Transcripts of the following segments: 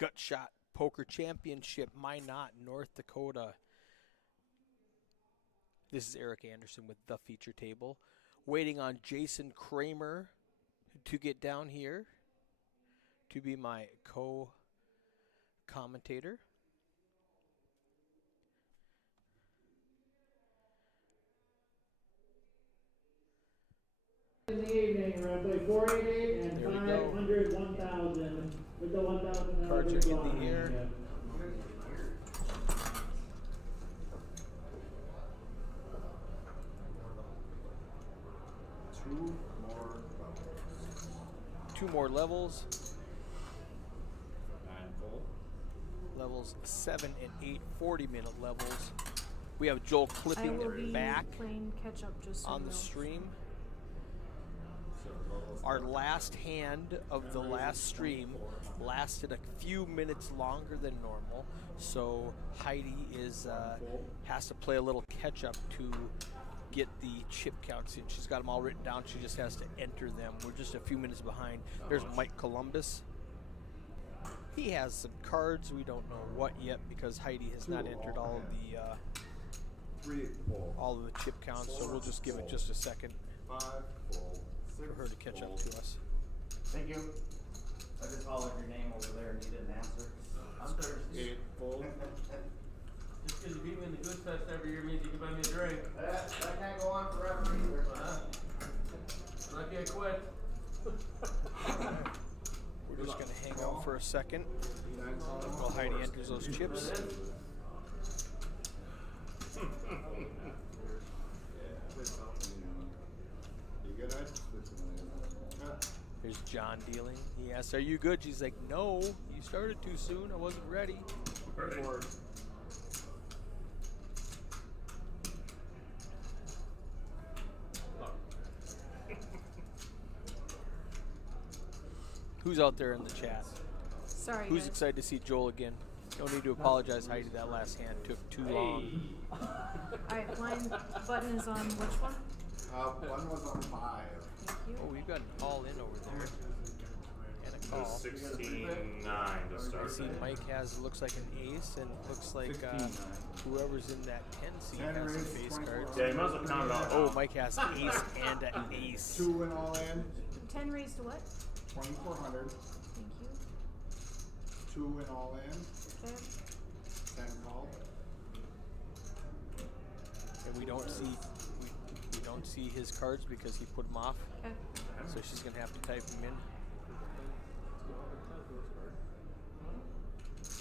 Gutshot Poker Championship, Minot, North Dakota. This is Eric Anderson with the feature table. Waiting on Jason Kramer to get down here to be my co-commentator. In the evening, we're going to play 488 and 500, 1,000. With the 1,000 cards are in the air. Yeah. Two more levels. Levels 7 and 8, 40-minute levels. We have Joel clipping them back catch up just on the stream. Our last hand of the last stream lasted a few minutes longer than normal, so Heidi has to play a little catch up to get the chip counts in. She's got them all written down. She just has to enter them. We're just a few minutes behind. There's Mike Columbus. He has some cards. We don't know what yet because Heidi has not entered all of the chip counts, so we'll just give it just a second for her to catch up to us. Thank you. I just hollered your name over there and you didn't answer. I'm thirsty. Just because you beat me in the goose fest every year means you can buy me a drink. That can't go on forever either. Lucky I quit. We're just going to hang out for a second while Heidi enters those chips. There's John dealing. He asks, "Are you good?" She's like, "No, you started too soon. I wasn't ready." Who's out there in the chat? Sorry, Who's guys. excited to see Joel again? No need to apologize, Heidi. That last hand took too long. Alright, blind button is on which one? One was on 5. Thank you. Oh, we've got an all in over there. And a call. 16-9 to I start. see Mike has, looks like an ace, and it looks like whoever's in that 10 seat has some face cards. Yeah, he must have counted out. Oh, Mike has ace and an ace. 2 and all in. 10 raised to what? 2,400. Thank you. 2 and all in. Okay. 10 call. And we don't see his cards because he put them off. Okay. So she's gonna have to type them in.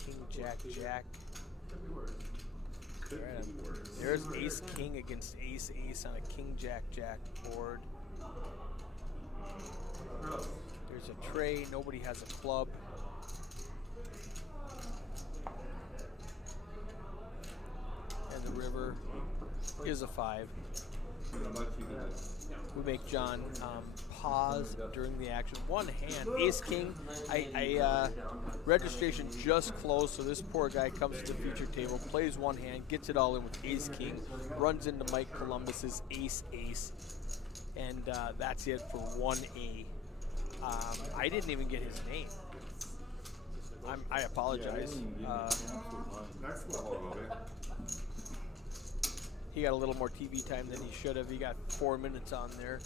King, Jack, Jack. There's Ace King against Ace Ace on a King Jack Jack board. There's a tray. Nobody has a club. And the river is a 5. We make John pause during the action. One hand, Ace King. Registration just closed, so this poor guy comes to the feature table, plays one hand, gets it all in with Ace King, runs into Mike Columbus's Ace Ace, and that's it for 1A. I didn't even get his name. I apologize. He got a little more TV time than he should have. He got 4 minutes on there.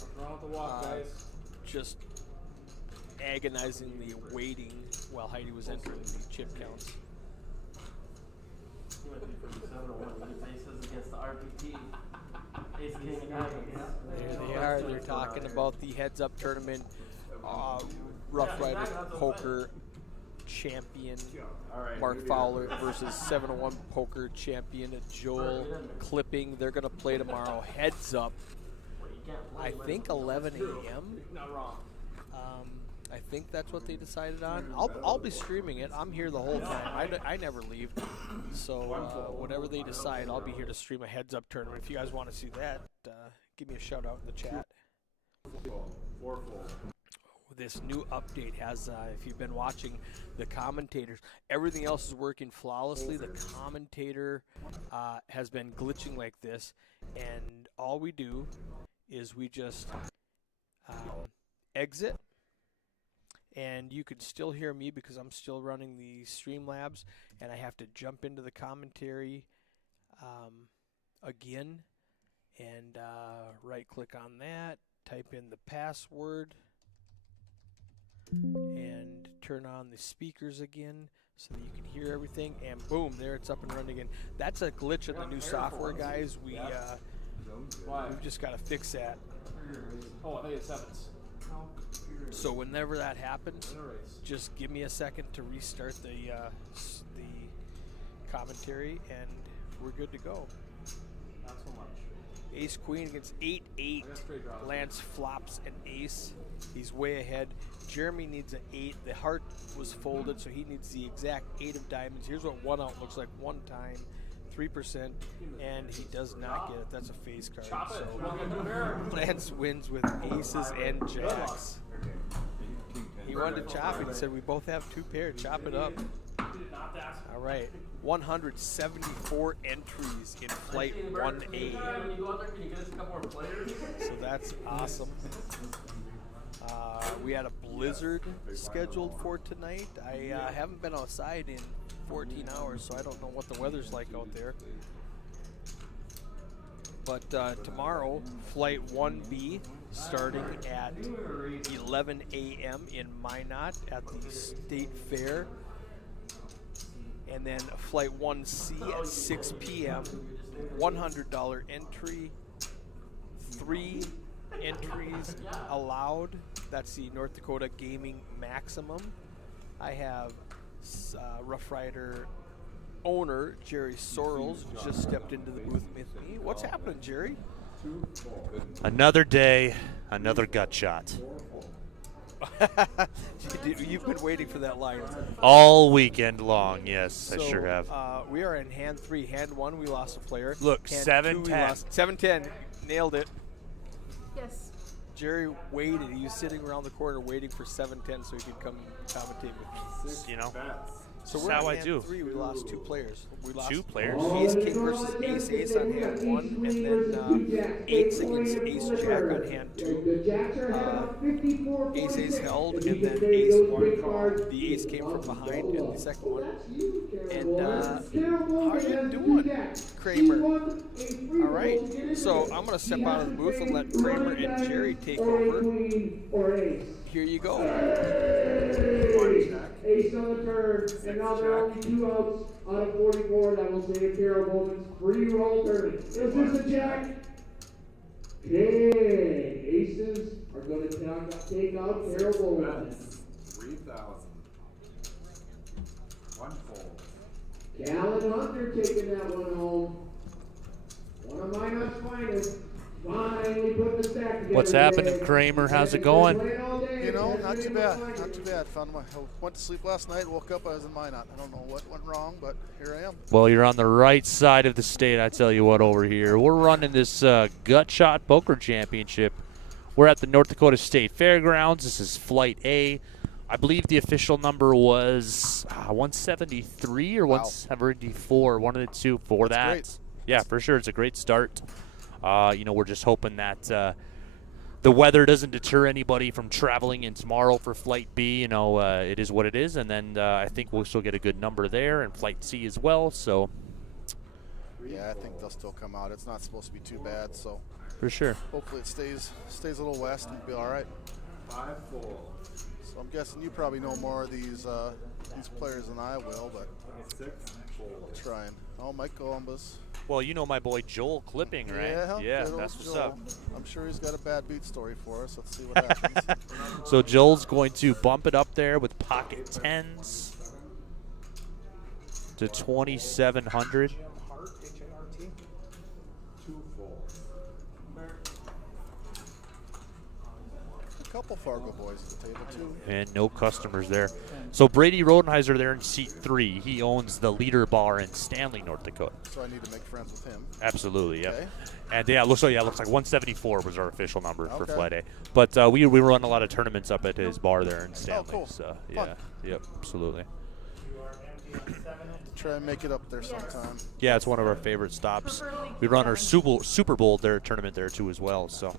Just agonizingly waiting while Heidi was entering the chip counts. He went to for the 701 faces against the RPT. Ace King and There they are. They're talking about the Heads Up tournament. Rough Rider Poker champion Mark Fowler versus 701 Poker champion Joel Clipping. They're going to play tomorrow. Heads Up. I think 11 a.m. I think that's what they decided on. I'll be streaming it. I'm here the whole time. I never leave. So whatever they decide, I'll be here to stream a Heads Up tournament. If you guys want to see that, give me a shout out in the chat. This new update has, if you've been watching the commentators, everything else is working flawlessly. The commentator has been glitching like this, and all we do is we just exit, and you could still hear me because I'm still running the Streamlabs, and I have to jump into the commentary again, and right-click on that, type in the password, and turn on the speakers again so that you can hear everything, and boom, there it's up and running again. That's a glitch in the new software, guys. We've just got to fix that. Oh, I think it's sevens. So whenever that happens, just give me a second to restart the commentary, and we're good to go. Not so much. Ace Queen against 8-8. Lance flops an ace. He's way ahead. Jeremy needs an 8. The heart was folded, so he needs the exact 8 of diamonds. Here's what 1-out looks like one time. 3%, and he does not get it. That's a face card. So Lance wins with aces and jacks. He wanted to chop it. He said, we both have 2 pairs. Chop it up. All right. 174 entries in Flight 1A. When you go out there, can you get us a couple more players? So that's awesome. We had a blizzard scheduled for tonight. I haven't been outside in 14 hours, so I don't know what the weather's like out there. But tomorrow, Flight 1B, starting at 11 a.m. in Minot at the State Fair. And then Flight 1C at 6 p.m., $100 entry, 3 entries allowed. That's the North Dakota Gaming Maximum. I have Rough Rider owner Jerry Sorrells just stepped into the booth with me. What's happening, Jerry? Another day, another gut shot. You've been waiting for that line. All weekend long, yes, So, I sure have. We are in hand 3. Hand 1, we lost a player. Look, hand 7-10. 2, we lost. 7-10. Nailed it. Yes. Jerry waited. He was sitting around the corner waiting for 7-10 so he could come commentate with me. You know, So That's we're how on I hand do. 3. We lost 2 players. We lost 2 players. Ace King versus Ace Ace on hand 1, and then 8s against Ace Jack on hand 2. Ace Ace held, and then Ace 1. The ace came from behind in the second one. And how are you doing, Kramer? All right. So I'm going to step out of the booth and let Kramer and Jerry take over. Here you go. Ace on the turn, and now there are only 2 outs out of 44. That will save Carol Bowman's free roll turn. Is this a jack? Okay, aces are going to take out Carol Bowman. 3,000. 1 fold. Callan Hunter taking that one home. One of Minot's finest. Finally putting the stack together. What's happening, Kramer? How's it going? You know, not too bad. Not too bad. I went to sleep last night, woke up, I was in Minot. I don't know what went wrong, but here I am. Well, you're on the right side of the state, I tell you what, over here. We're running this Gut Shot Poker Championship. We're at the North Dakota State Fairgrounds. This is Flight A. I believe the official number was 173 or 174, one of the two for That's that. great. Yeah, for sure. It's a great start. We're just hoping that the weather doesn't deter anybody from traveling in tomorrow for Flight B. It is what it is, and then I think we'll still get a good number there, and Flight C as well. So, yeah, I think they'll still come out. It's not supposed to be too bad, so for sure. hopefully it stays a little west and be all right. 5 fold. So I'm guessing you probably know more of these players than I will, but 6 fold. trying. Oh, Mike Columbus. Well, you know my boy Joel Clipping, right? Yeah, good that's old what's Joel. up. I'm sure he's got a bad beat story for us. Let's see what happens. So Joel's going to bump it up there with pocket 10s to 2,700. 2 fold. A couple Fargo boys at the table, too. And no customers there. So Brady Rodenheiser there in seat 3. He owns the Leader Bar in Stanley, North Dakota. So I need to make friends with him. Absolutely, yeah. Okay. And it looks like 174 was our official number for Okay. Flight A. But we run a lot of tournaments up at his bar there in Stanley. cool. So Fun. yep, absolutely. Try and make it up there sometime. Yeah, it's one of our favorite stops. We run our Super Bowl there tournament there too as well. So.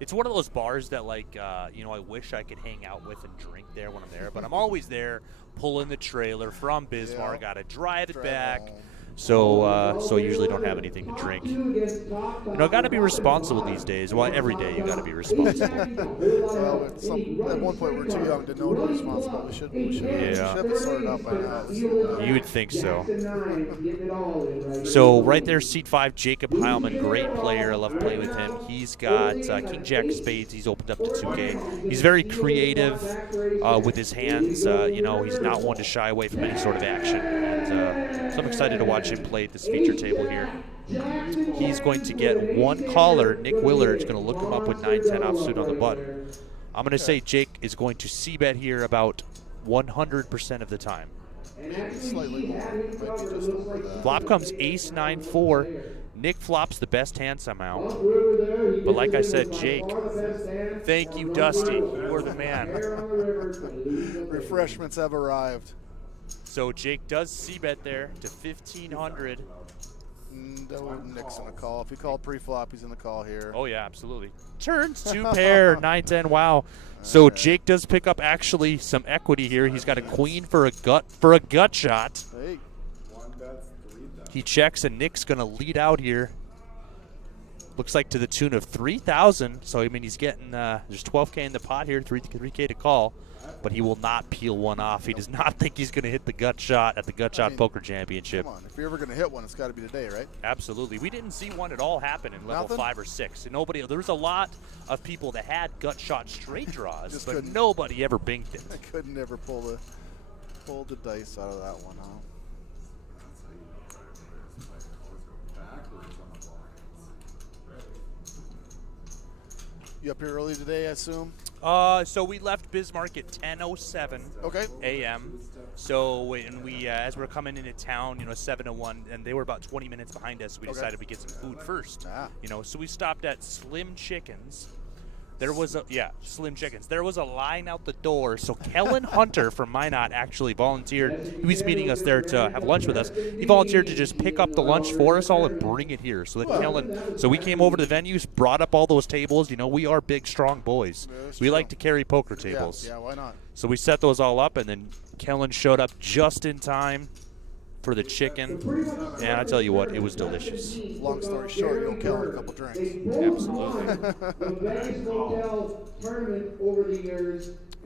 It's one of those bars that, like, you know, I wish I could hang out with and drink there when I'm there, but I'm always there pulling the trailer from Bismarck. Got to drive it back. home. So, so I usually don't have anything to drink. You know, got to be responsible these days. Well, every day you got to be responsible. Well, at one point we're too young to know to be responsible. We should have it sorted out by now. You would think so. So right there, seat 5, Jacob Heilman, great player. I love playing with him. He's got King Jack Spades. He's opened up to 2K. He's very creative with his hands. You know, he's not one to shy away from any sort of action. And so I'm excited to watch him play at this feature table here. He's going to get one caller. Nick Willard's going to look him up with 9-10 offsuit on the button. I'm going to say Jake is going to c-bet here about 100% of the time. Slightly more. Might be just over that. Flop comes ace 9-4. Nick flops the best hand somehow. But like I said, Jake, thank you, Dusty. You are the man. Refreshments have arrived. So Jake does c-bet there to 1,500. Nick's in the call. If he called pre-flop, he's in the call here. Oh, yeah, absolutely. Turns 2 pair, 9-10, wow. So Jake does pick up actually some equity here. He's got a queen for a gut shot. Hey. He checks, and Nick's going to lead out here. Looks like to the tune of 3,000. So, I mean, he's getting, there's 12K in the pot here, 3K to call. But he will not peel one off. He does not think he's going to hit the gut shot at the Gut Shot Poker Championship. Come on, if you're ever going to hit one, it's got to be today, right? Absolutely. We didn't see one at all happen in level 5 or 6. And nobody. There was a lot of people that had gut shot straight draws, but nobody ever binged it. I couldn't ever pull the dice out of that one, huh? You up here early today, I assume? So we left Bismarck at 10:07 Okay. a.m. So when we, as we're coming into town, you know, 7:01, and they were about 20 minutes behind us, we decided we'd get some food first. You know, so we stopped at Slim Chickens. There was Slim Chickens. There was a line out the door. So Kellen Hunter from Minot actually volunteered. He was meeting us there to have lunch with us. He volunteered to just pick up the lunch for us all and bring it here. So that so we came over to the venues, brought up all those tables. You know, we are big, strong boys. We like to carry poker tables. Yeah, why not? So we set those all up, and then Kellen showed up just in time for the chicken, and I tell you what, it was delicious. Long story short, you'll kill a couple drinks. Absolutely.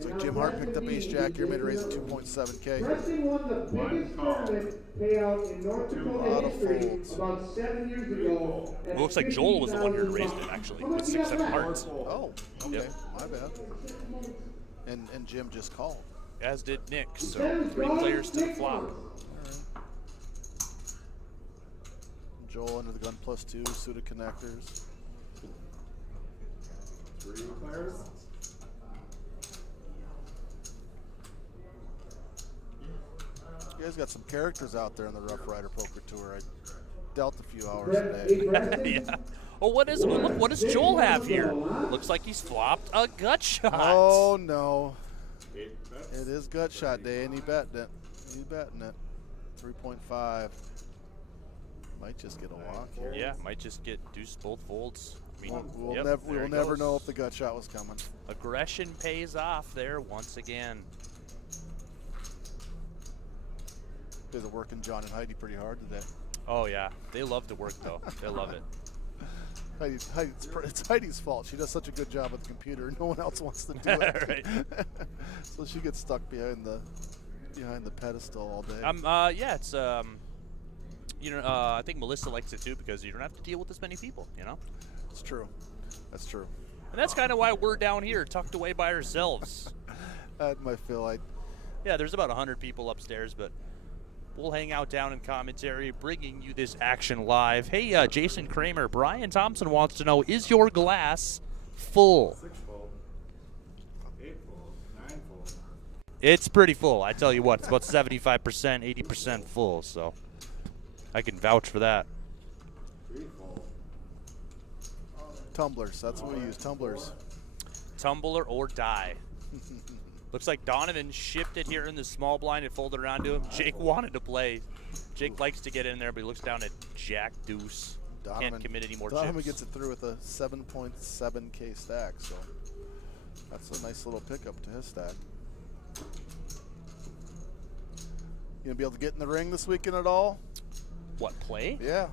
So Jim Hart picked up ace jack here, made a raise at 2.7K. Preston won the biggest tournament payout in North Dakota history about 7 years ago. It looks like Joel was the one here who raised it, actually, with 6-7 hearts. Oh, okay, Yep. my bad. And Jim just called. As did Nick, so 3 players to the flop. Joel under the gun +2, suited connectors. 3 players. You guys got some characters out there on the Rough Rider Poker Tour. I dealt a few hours today. Yeah. Oh, what does Joel have here? Looks like he's flopped a gut shot. Oh no! It is gut shot day, and he betting it. He's betting it. 3.5. Might just get a walk here. Yeah, might just get deuce both folds. I mean, We'll never know if the gut shot was coming. Aggression pays off there once again. They're working John and Heidi pretty hard today. Oh yeah, they love to work though. They love it. It's Heidi's fault. She does such a good job with the computer. No one else wants to do it. Right. So she gets stuck behind the pedestal all day. Yeah, it's you know, I think Melissa likes it too because you don't have to deal with as many people. You know. It's true. That's true. And that's kind of why we're down here, tucked away by ourselves. That might feel like. Yeah, there's about 100 people upstairs, but we'll hang out down in commentary, bringing you this action live. Hey, Jason Kramer, Brian Thompson wants to know, is your glass full? 6 fold. 8 fold. 9 fold. It's pretty full. I tell you what, it's about 75%, 80% full, so I can vouch for that. 3 fold. Tumblers. That's what we use. Tumblers. Tumbler or die. Looks like Donovan shipped it here in the small blind. It folded around to him. Jake wanted to play. Jake likes to get in there, but he looks down at Jack Deuce. Can't commit any more Donovan chips. gets it through with a 7.7K stack, so that's a nice little pickup to his stack. You gonna be able to get in the ring this weekend at all? What, play? Yeah.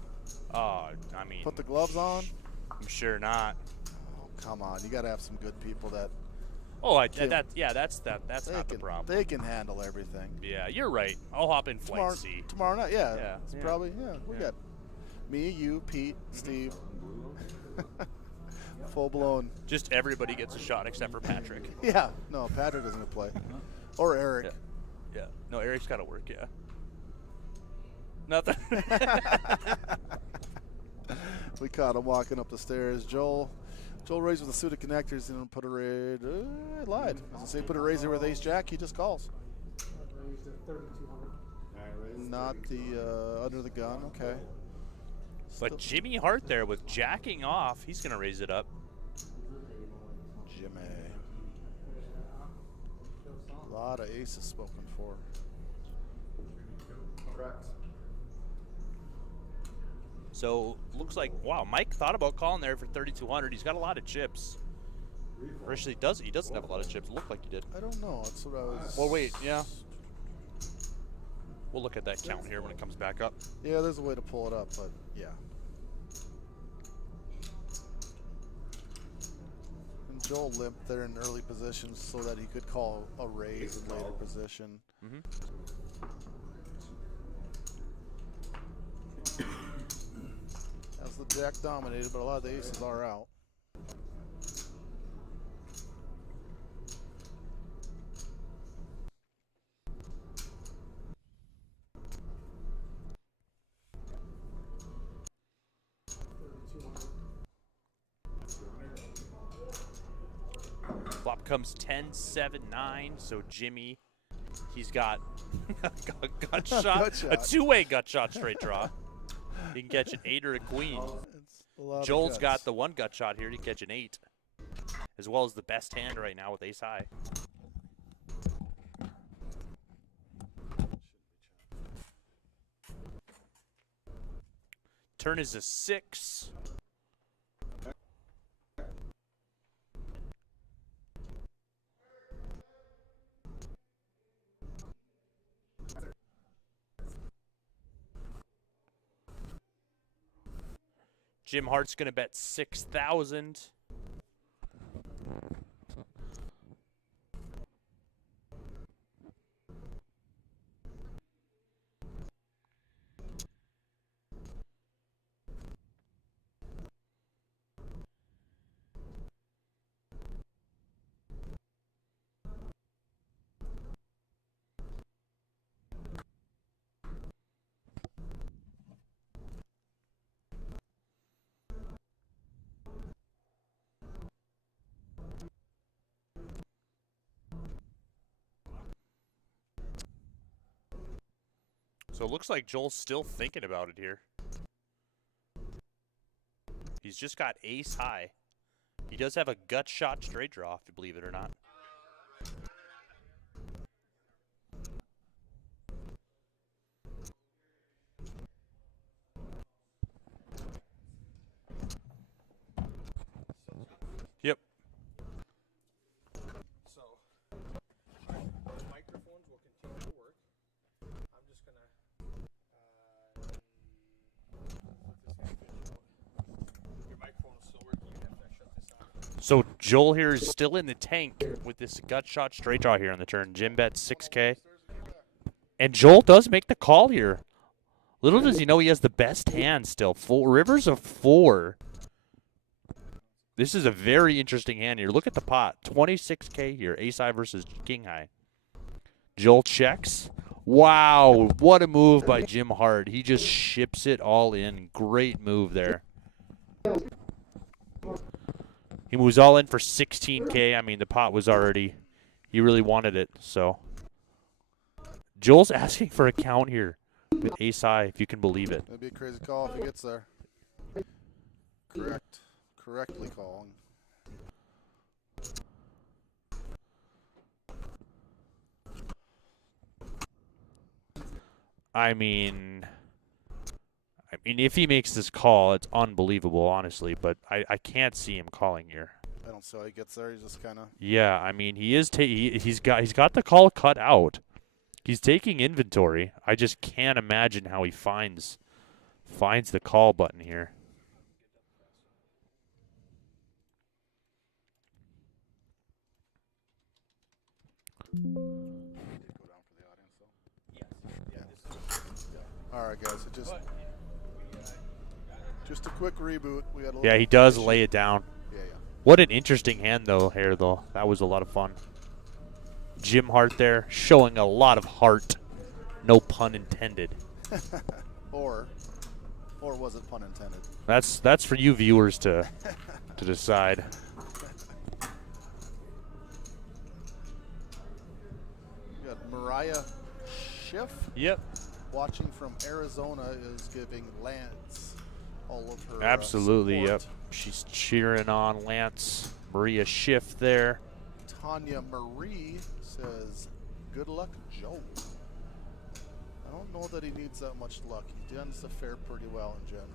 I mean, Put the gloves on? I'm sure not. Oh, come on. You got to have some good people that Oh, Kim, that's not the problem. They can handle everything. Yeah, you're right. I'll hop in flight C. Tomorrow night, yeah. Yeah, It's yeah. probably, we got me, you, Pete, Steve. Full blown. Just everybody gets a shot except for Patrick. Yeah. No, Patrick doesn't play. Or Eric. Yeah. No, Eric's got to work, yeah. Nothing. We caught him walking up the stairs. Joel raised with a suit of connectors and put a raid. I lied. As I say, put a razor with ace jack. He just calls. Not the under the gun. Okay. But Jimmy Hart there with jacking off, he's going to raise it up. Jimmy. A lot of aces spoken for. Correct. So looks like, wow, Mike thought about calling there for 3,200. He's got a lot of chips. Or actually, he doesn't have a lot of chips. It looked like he did. I don't know. That's what I was. Well, wait, yeah. We'll look at that count here when it comes back up. Yeah, there's a way to pull it up, but yeah. And Joel limped there in early position so that he could call a raise in later position. As the jack dominated, but a lot of the aces are out. Flop comes 10, 7, 9. So Jimmy, he's got a gut shot, Gut shot. a two-way gut shot straight draw. He can catch an 8 or a queen. It's a lot of Joel's guts. got the one gut shot here. He can catch an 8, as well as the best hand right now with ace high. Turn is a 6. Jim Hart's going to bet 6,000. So it looks like Joel's still thinking about it here. He's just got ace high. He does have a gut shot straight draw, if you believe it or not. Yep. So, microphones will continue to work. I'm just gonna. Your microphone is still working. You have to shut this off. So Joel here is still in the tank with this gut shot straight draw here on the turn. Jim bets 6K. And Joel does make the call here. Little does he know he has the best hand still. Rivers of 4. This is a very interesting hand here. Look at the pot. 26K here. Ace high versus king high. Joel checks. Wow, what a move by Jim Hart. He just ships it all in. Great move there. He moves all in for 16K. I mean, the pot was already, he really wanted it, so. Joel's asking for a count here with ace high, if you can believe it. That'd be a crazy call if he gets there. Correctly calling. I mean, mean, if he makes this call, it's unbelievable, honestly. But I can't see him calling here. I don't see how he gets there. He's just kind of. Yeah, I mean, he is. He's got the call cut out. He's taking inventory. I just can't imagine how he finds the call button here. All right, guys. Just a quick reboot. We got a little Yeah, he does lay it down. Yeah. What an interesting hand, though, That was a lot of fun. Jim Hart there, showing a lot of heart. No pun intended. or was it pun intended? That's for you viewers to decide. We got Mariah Schiff. Yep. Watching from Arizona is giving Lance all of her Absolutely, support. yep. She's cheering on Lance. Maria Schiff there. Tanya Marie says, "Good luck, Joe." I don't know that he needs that much luck. He tends to fare pretty well in general.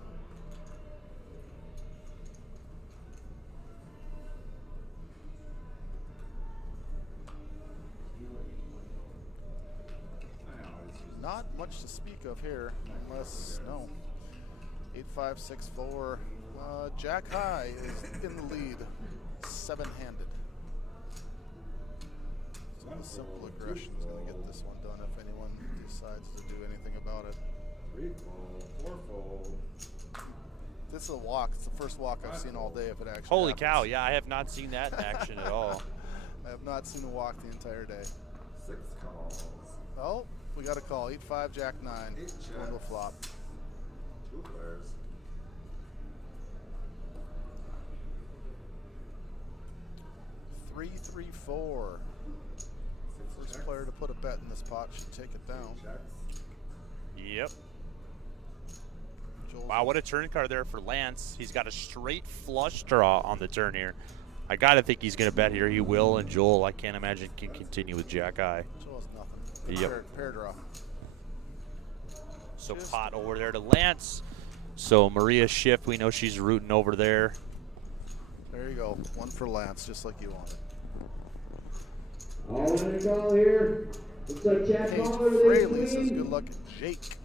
Not much to speak of here, unless, no. 8-5-6-4. Jack High is in the lead, 7-handed. So the simple aggression is going to get this one done if anyone decides to do anything about it. 3-fold, 4-fold. This is a walk. It's the first walk I've seen all day if it actually Holy happens. cow, yeah, I have not seen that in action at all. I have not seen a walk the entire day. 6 calls. Oh, we got a call. 8-5, Jack 9. Going to flop. 2 players. 3-3-4. First player to put a bet in this pot should take it down. Yep. Joel's Wow, what a turn card there for Lance. He's got a straight flush draw on the turn here. I got to think he's going to bet here. He will, and Joel, I can't imagine, can continue with Jack Eye. Joel's nothing. Yep. Pair draw. So pot over there to Lance. So Maria Schiff, we know she's rooting over there. There you go. One for Lance, just like you wanted. All in a call here. Looks like Jack Kate Caller with Fraley says queen. good luck, Jake.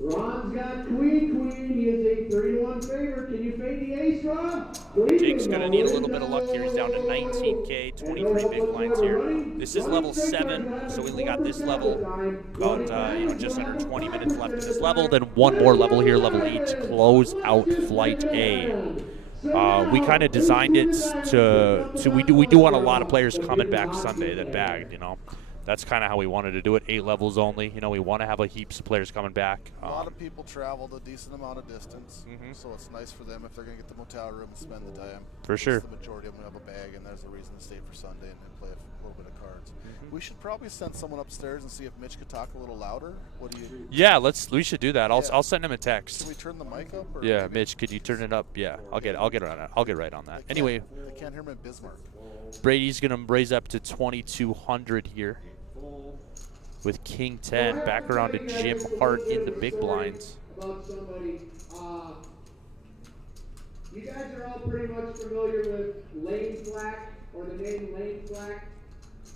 Ron's got queen. He is a 3-1 favorite. Can you fade the ace, Ron? Queen Jake's is going to need a little bit of luck here. He's down to 19K, 23 big blinds here. This is level 7, so we only got this level about just under 20 minutes left in this level. Then one more level here, level 8, to close out Flight A. We kind of designed it to we do want a lot of players coming back Sunday that bagged, That's kind of how we wanted to do it, 8 levels only. We want to have heaps of players coming back. A lot of people traveled a decent amount of distance, so it's nice for them if they're going to get the motel room and spend the time. For sure. The majority of them have a bag, and there's a reason to stay for Sunday and play a little bit of cards. We should probably send someone upstairs and see if Mitch could talk a little louder. What do you? Yeah, we should do that. Yeah. I'll send him a text. Should we turn the mic up? Or Yeah, maybe- Mitch, could you turn it up? Yeah, I'll get right on that. Anyway, they can't hear me in Bismarck. Brady's gonna raise up to 2,200 here with King 10 back around to Jim Hart in the big blinds. About somebody. You guys are all pretty much familiar with Lane Flack, or the name Lane Flack.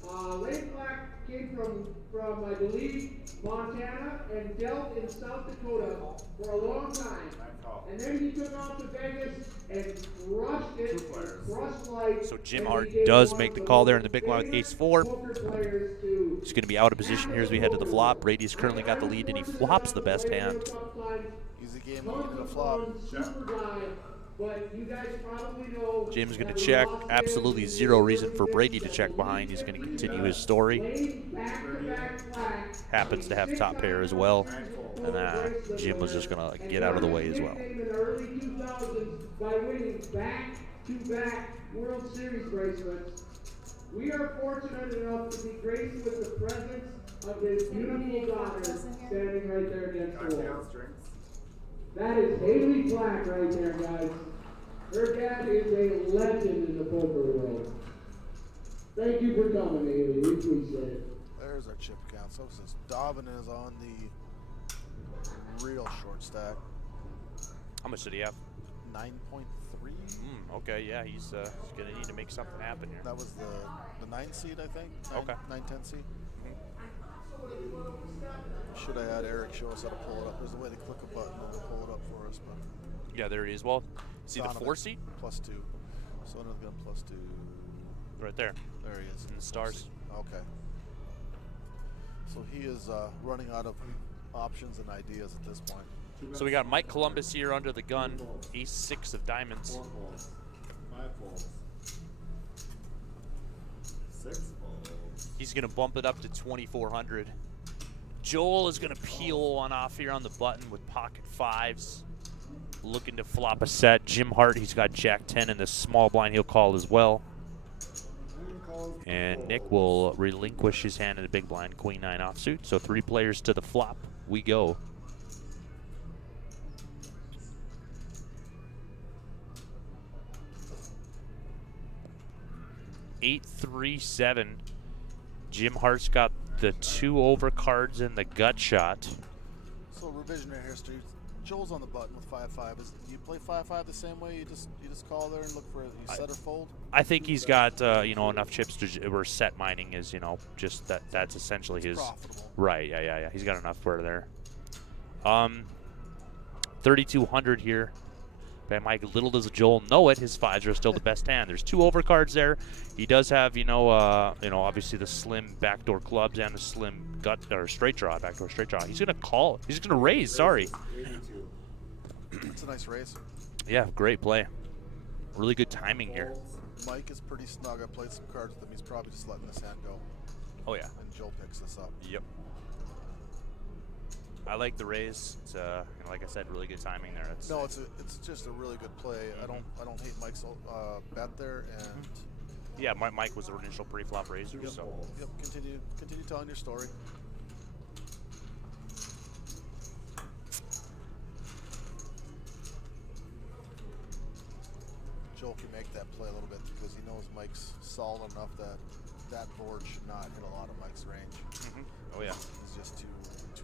Lane Flack came from I believe Montana and dealt in South Dakota for a long time. And then he took off to Vegas and crushed it, crushed life. So Jim Hart does make the call there in the big blind with ace-4. He's going to be out of position here as we head to the flop. Brady's currently got the lead, and he flops the best hand. Easy game, looking at a flop. Jim's going to check. Absolutely zero reason for Brady to check behind. He's going to continue his story. Happens to have top pair as well. And Jim was just going to get out of the way as well. By winning back-to-back World Series bracelets, we are fortunate enough to be graced with the presence of his beautiful daughter standing right there against the wall. That is Haley Flack right there, guys. Her dad is a legend in the poker world. Thank you for coming, Haley. We appreciate it. There's our chip count. So since Dobbin is on the real short stack. How much did he have? 9.3. Okay, yeah, he's gonna need to make something happen here. That was the 9 seed, I think. Okay. 9-10 seed. Should I had Eric show us how to pull it up? There's a way to click a button and pull it up for us, but Yeah, there he is. Well, see the Donovan, 4 seed? +2. So another gun +2. Right there. There he is. In the stars. Okay. So he is running out of options and ideas at this point. So we got Mike Columbus here under the gun, ace-6 of diamonds. 4 folds. 5 folds. 6 folds. He's gonna bump it up to 2,400. Joel is gonna peel one off here on the button with pocket 5s. Looking to flop a set. Jim Hart, he's got Jack 10 in the small blind he'll call as well. And Nick will relinquish his hand in the big blind, Queen 9 offsuit. So 3 players to the flop. We go. Eight, 3, 7. Jim Hart's got the 2 overcards and the gut shot. So revisionary history. Joel's on the button with 5-5. Do you play 5-5 the same way? You just call there and look for you set or fold. I think he's got enough chips to where set mining is just that's essentially his profitable. Right. Yeah. He's got enough for there. 3,200 here. By Mike, little does Joel know it, his 5s are still the best hand. There's 2 overcards there. He does have obviously the slim backdoor clubs and the slim gut or straight draw, backdoor straight draw. He's gonna call. He's gonna raise. Sorry. It's a nice race. Yeah, great play. Really good timing here. Mike is pretty snug. I played some cards with him. He's probably just letting this hand go. Oh yeah. And Joel picks this up. Yep. I like the raise. It's like I said, really good timing there. It's just a really good play. I don't hate Mike's bet there, and yeah, Mike was the initial pre-flop raiser. Yep. So Yep. Continue telling your story. Joel can make that play a little bit because he knows Mike's solid enough that that board should not hit a lot of Mike's range. Oh yeah. He's just too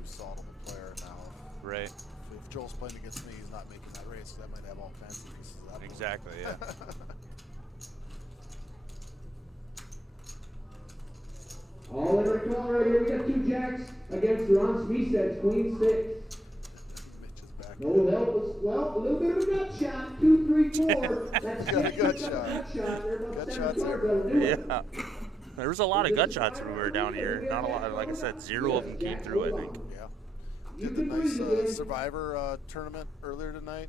solid of a player now. Right. If Joel's playing against me, he's not making that race, so that might have all fancy pieces of that board. Exactly. Yeah. All in our call right here. We got 2 jacks against Ron Smeesets, Queen 6. Mitch is back. No help us. Well, a little bit of a gut shot. 2, 3, 4. That's Got a six. gut We got shot. a gut shot. There about Gut 7 shots cards. there. That'll do it. Yeah. There was a lot of gut shots when we were down here. Not a lot. Like I said, 0 of them came through, I think. Yeah. Did the nice Survivor tournament earlier tonight.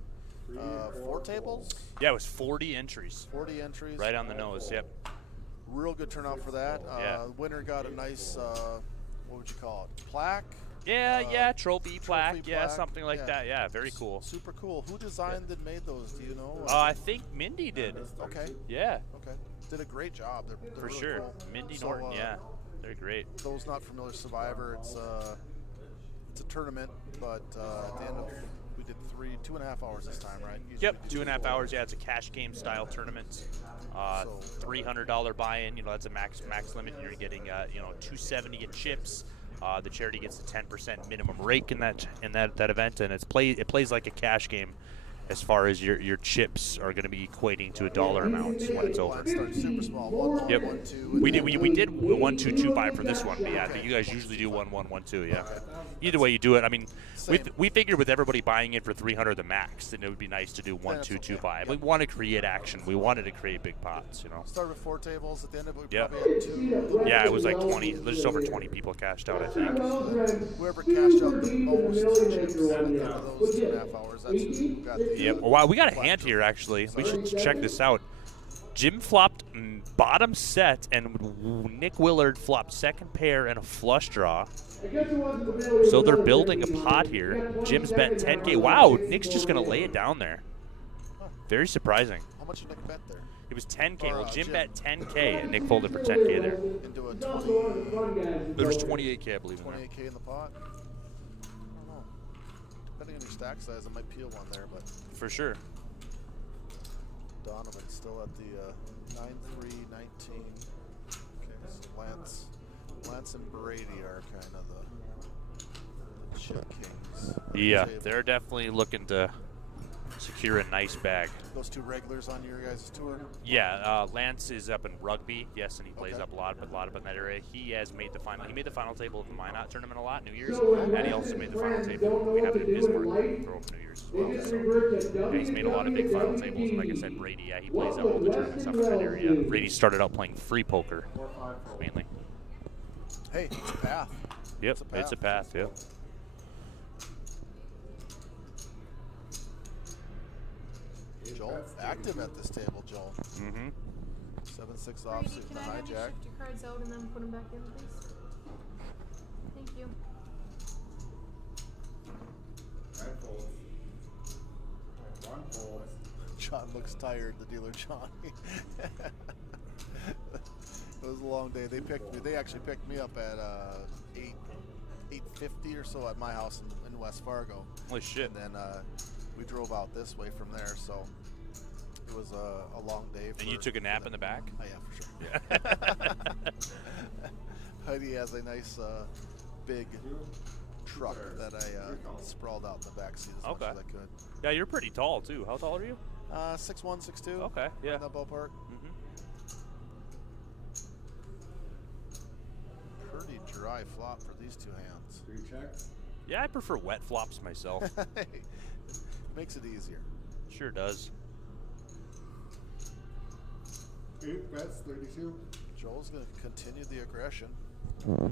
4 tables? Yeah, it was 40 entries. 40 entries. Right on the nose, yep. Real good turnout for that. Yeah. Winner got a nice, what would you call it? Plaque? Yeah, trophy plaque. Yeah, plaque. something like that. Yeah, very cool. Super cool. Who designed and made those? Do you know? I think Mindy did. Okay. Yeah. Okay. Did a great job. They're For really sure. cool. Mindy So, Norton, yeah. They're great. Those not familiar, Survivor, it's a tournament, but at the end of, we did 2.5 hours this time, right? Usually Yep, we do 2.5 4. hours. Yeah, it's a cash game style tournament. $300 buy-in. That's a max limit. You're getting $270 in chips. The charity gets the 10% minimum rake in that event, and it plays like a cash game as far as your chips are going to be equating to a dollar amount when it's over. Line starts super small. 1, Yep. 1, 2. We did 1, 2, 2, 5 for this one, but yeah, I think you guys usually do 1, 1, 1, 2. Yeah. Either way you do it, I mean, we figured with everybody buying in for 300 the max, then it would be nice to do 1, 2, 2, 5. We want to create action. We wanted to create big pots, Started with 4 tables. At the end of it, we Yep. probably had 2. Yeah, it was like 20. There's just over 20 people cashed out, I think. Whoever cashed out the most chips at the end of those 2.5 hours, that's who got the Yep. Wow, we got a hand here actually. We should check this out. Jim flopped bottom set, and Nick Willard flopped second pair and a flush draw. So they're building a pot here. Jim's bet 10K. Wow, Nick's just going to lay it down there. Very surprising. How much did Nick bet there? It was 10K. Or, Well, Jim Jim. bet 10K, and Nick folded for 10K there. Into a 20, There was 28K, I believe, in there. 28K in the pot? I don't know. Depending on your stack size, I might peel one there, but For sure. Donovan's still at the 9-3, 19. Okay, so Lance and Brady are kind of the chip kings. Yeah, they're definitely looking to secure a nice bag. Those two regulars on your guys' tour. Yeah, Lance is up in rugby, yes, and he plays Okay. up a lot in that area. He has made the final. He made the final table of the Minot tournament a lot, New Year's, So when and he Wes also and made the final friends table. don't know We what have it to in do in Bismarck life, for New Year's as they well. just So. revert to Yeah, he's made a lot of big final tables, and like I WWE. said, Brady, yeah, he What plays up would all the Wes tournaments and up in that Wells area. do? Brady started out playing free poker, mainly. Hey, it's a path. Yep, it's a path, yep. Joel, active at this table, Joel. Mm-hmm. 7-6 Brady, offsuit, can the I have you hijack. shift your cards out and then put them back in, please? Thank you. 9 folds. 1 fold. John looks tired, the dealer John. It was a long day. They picked me. They actually picked me up at 8:50 or so at my house in West Fargo. Holy shit. And then we drove out this way from there, so it was a long day. And you took a nap in the back? Oh, yeah, for sure. Yeah. Heidi has a nice big truck that I sprawled out in the back seat as much as I could. Yeah, you're pretty tall, too. How tall are you? 6'1", 6'2". Okay, yeah. In that ballpark. Mm-hmm. Pretty dry flop for these two hands. 3 checks. Yeah, I prefer wet flops myself. Makes it easier. Sure does. 8 bets, 32. Joel's going to continue the aggression. It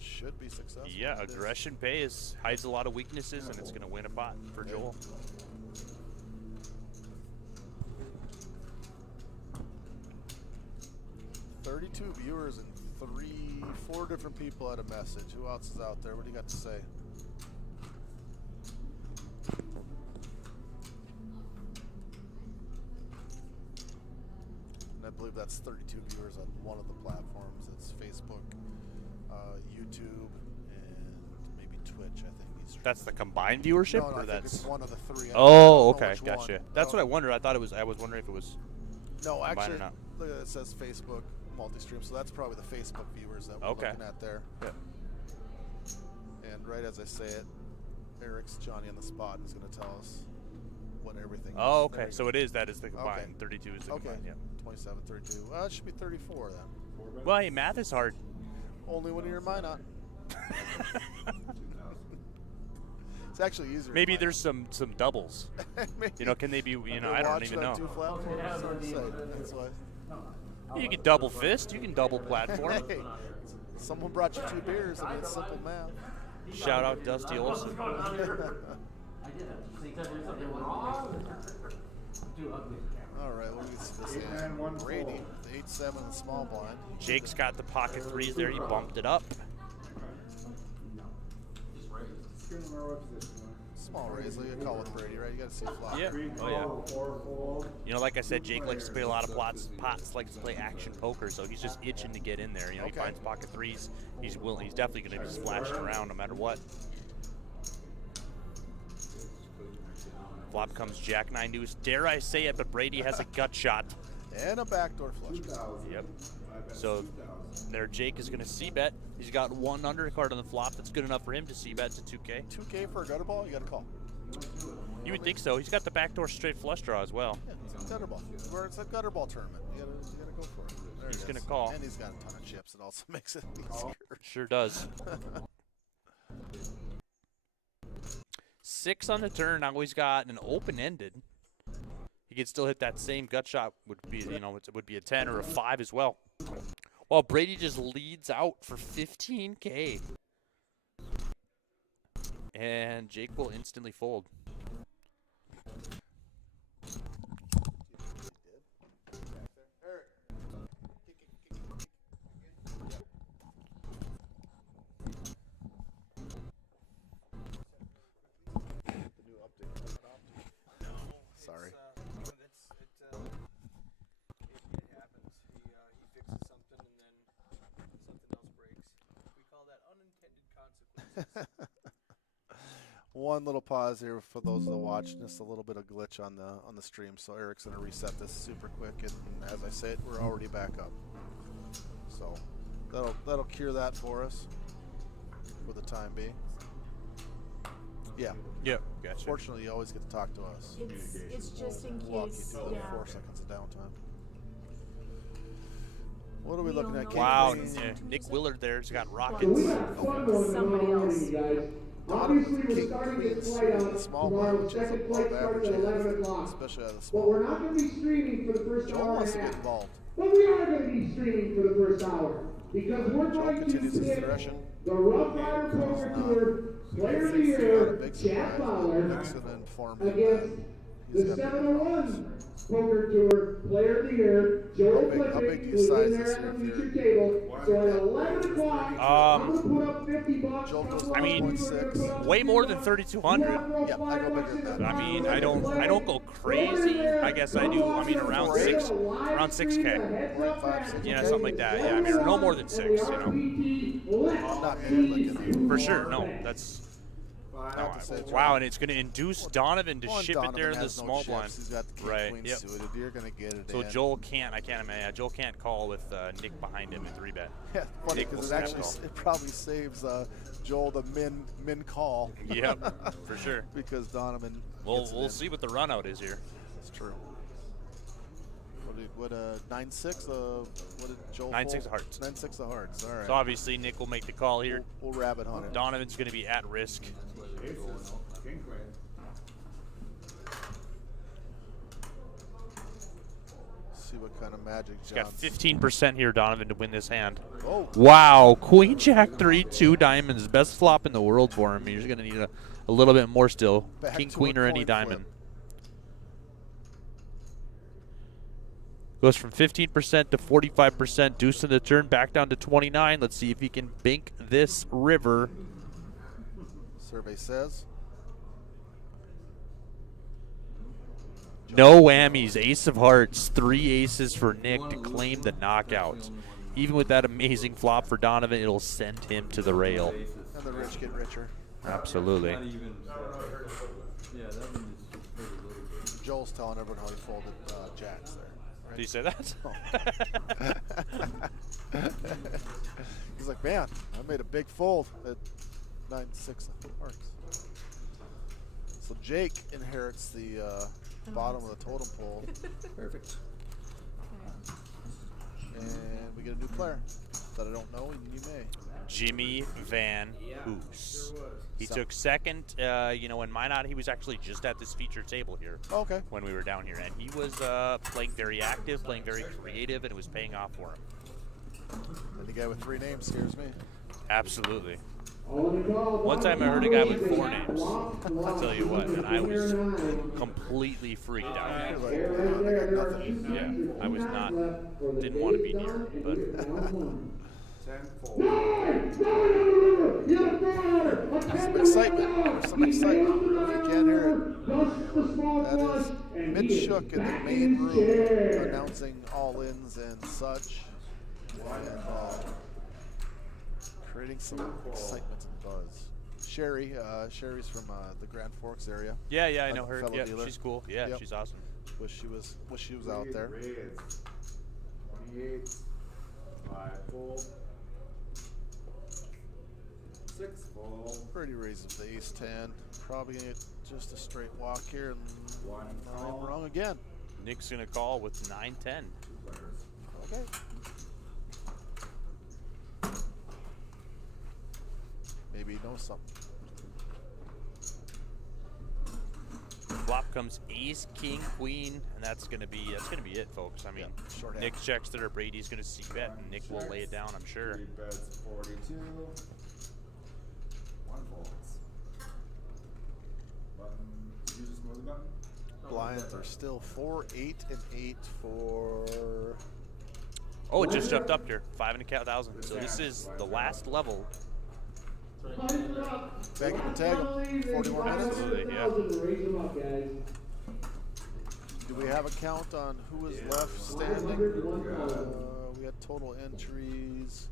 should be successful. Yeah, It is. aggression pays hides a lot of weaknesses, and it's going to win a pot for Joel. $32 viewers and 4 different people had a message. Who else is out there? What do you got to say? And I believe that's 32 viewers on one of the platforms. It's Facebook, YouTube, and maybe Twitch. I think he's. That's the combined viewership, No, or I think that's it's one of the 3. I Oh, don't know okay, which gotcha. one. That's what I wondered. I was wondering if it was. No, combined actually, or not. look at it. It says Facebook multi-stream, so that's probably the Facebook viewers that we're Okay. looking at there. Yeah. And right as I say it, Eric's Johnny on the spot and is going to tell us what everything Oh, is. There okay. you So go. it is. That is the combined. Okay. 32 is the Okay. combined. Yeah. 27, 32. Well, it should be 34 then. 4 bets. Well, hey, math is hard. Only when you're in Minot. It's actually easier. in Maybe Minot. there's some doubles. Maybe. You know, can they be? You know, They're I don't watching even on know. 2 platforms, Yeah, so to say. they're That's why. You can double fist. You can double platform. Hey, someone brought you 2 beers. I mean, it's simple math. Shout out Dusty Olson. I did have to think that there's something wrong. Too ugly. All right, what do we see this 8, 9, hand? 1, Brady, the 8-7 the small blind. Jake's got the pocket threes there. He bumped it up. Screen number what position? Small raise, like you call with Brady, right? You got to see a flop. Yeah. 3 Oh yeah. call, 4 fold. You know, like I said, Jake likes to play a lot of pots, likes to play action poker, so he's just itching to get in there. You know, he Okay. finds pocket threes. He's definitely going to be splashing around no matter what. Flop comes Jack 9 deuce. Dare I say it, but Brady has a gut shot. And a backdoor flush. 2,000. Yep. 5 bets, So 2,000. there, Jake is going to c-bet. He's got 1 undercard on the flop. That's good enough for him to c-bet to 2K. 2K for a gutter ball, you got to call. You would think so. He's got the backdoor straight flush draw as well. Yeah, it's a gutter ball. Where it's a gutter ball tournament. You gotta go for it. There He's it gonna is. call. And he's got a ton of chips. It also makes it easier. Sure does. 6 on the turn. Now he's got an open-ended. He could still hit that same gut shot. Would be, you know, it would be a 10 or a 5 as well. While Brady just leads out for 15K. And Jake will instantly fold. Sorry. It happens. He fixes something and then something else breaks. We call that unintended consequences. One little pause here for those that watch. Just a little bit of glitch on the stream. So Eric's gonna reset this super quick, and as I said, we're already back up. So that'll cure that for us for the time being. Yeah. Yep. Gotcha. Fortunately, you always get to talk to us. It's just in Walk you case, through the yeah. 4 seconds of downtime. What are we looking at? Wow, King Queen? Nick Willard there's got So rockets. we have fun going Somebody on else. you guys. Donovan Obviously, we're King starting Queen this flight in out the small tomorrow. bar, which is Second above flight starts average, at 11 o'clock. especially out of the But small. we're not going to be streaming for the first Joel hour wants and to a get half. involved. But we are going to be streaming for the first hour because we're Joel going to continues his pick aggression. the Rough Rider Poker Tour Player of the Not a Year, big Chad surprise, Fowler, but Nick's gonna inform him against that he's the got big 701 Poker Tour Player of the Year, Joel How big Flippin, do you who's size in this there here at the if feature you're- table. So at 11 o'clock, I'm going to put up $50. Joel goes I mean, 1.6. way more than 3,200. Yep, I go bigger than that. I mean, I don't go crazy. I guess I do. I mean, around 6K. 4.5, 6. Yeah, something like that. Yeah, I mean, no more than 6. You know, I'm not looking. for sure. No, that's. I No, have to say, wow, and it's going to induce Donovan to One, ship Donovan it there in the has no small chips. blind. He's got the king Right, queen yep. suited. You're gonna get it. So in. Joel can't. I can't imagine. Joel can't call with Nick behind him in 3-bet. Yeah, funny Nick will because it snap actually call. it probably saves Joel the min call. Yep, for sure. Because Donovan. We'll gets it in. see what the run out is here. It's true. What 9-6? What did Joel? 9-6 fold? of hearts. 9-6 of hearts. All right. So obviously Nick will make the call here. We'll rabbit hunt it. Donovan's going to be at risk. Aces. King queen. See what kind of magic. He's got John's- 15% here, Donovan, to win this hand. Oh. Wow, Queen Jack 3, 2 diamonds, best flop in the world for him. He's going to need a little bit more still. Back King to Queen a or any coin diamond. flip. Goes from 15% to 45%. Deuce in the turn, back down to 29. Let's see if he can bank this river. Survey says. No whammies, ace of hearts, 3 aces for Nick to claim the knockout. Even with that amazing flop for Donovan, it'll send him to the rail. And the rich get richer. Absolutely. Joel's telling everyone how he folded jacks there. Right? Did you say that? He's like, man, I made a big fold at 9-6 of hearts. So Jake inherits the bottom of the totem pole. Perfect. And we get a new player that I don't know, and you may. Jimmy Van Hoos. He So- took second. In Minot, he was actually just at this feature table here Okay. when we were down here, and he was playing very active, playing very creative, and it was paying off for him. And the guy with 3 names scares me. Absolutely. One One time I heard a guy with 4 names. I'll tell you what, and I was completely freaked out. You're like, "Oh, they got nothing." Yeah, I was not, didn't want to be near him, but 10 fold. Some excitement. There's some excitement. You can't hear it. That is Mitch Shook in the main room announcing all-ins and such. And creating some excitement and buzz. Sherry's from the Grand Forks area. yeah, I know her. Fellow Yeah, dealer. she's cool. Yeah, Yep. she's awesome. Wish she was out there. Reds. 28. 5 fold. 6 fold. Pretty raises the ace-10. Probably gonna get just a straight walk here, and I'm wrong again. Nick's gonna call with 9-10. Okay. Maybe he knows something. Flop comes ace, king, queen, and that's gonna be it, folks. I mean, Short hand. Nick checks there. Brady's gonna see bet, and Nick will lay it down, I'm sure. 3 bets 42. 1 folds. Button. Did you just move the button? Blinds are still 4, 8, and 8 for. Oh, it just jumped up here, 5,000. So this is the last level. Back and tag him. 40 more minutes. Yeah. Do we have a count on who is left standing? We had total entries.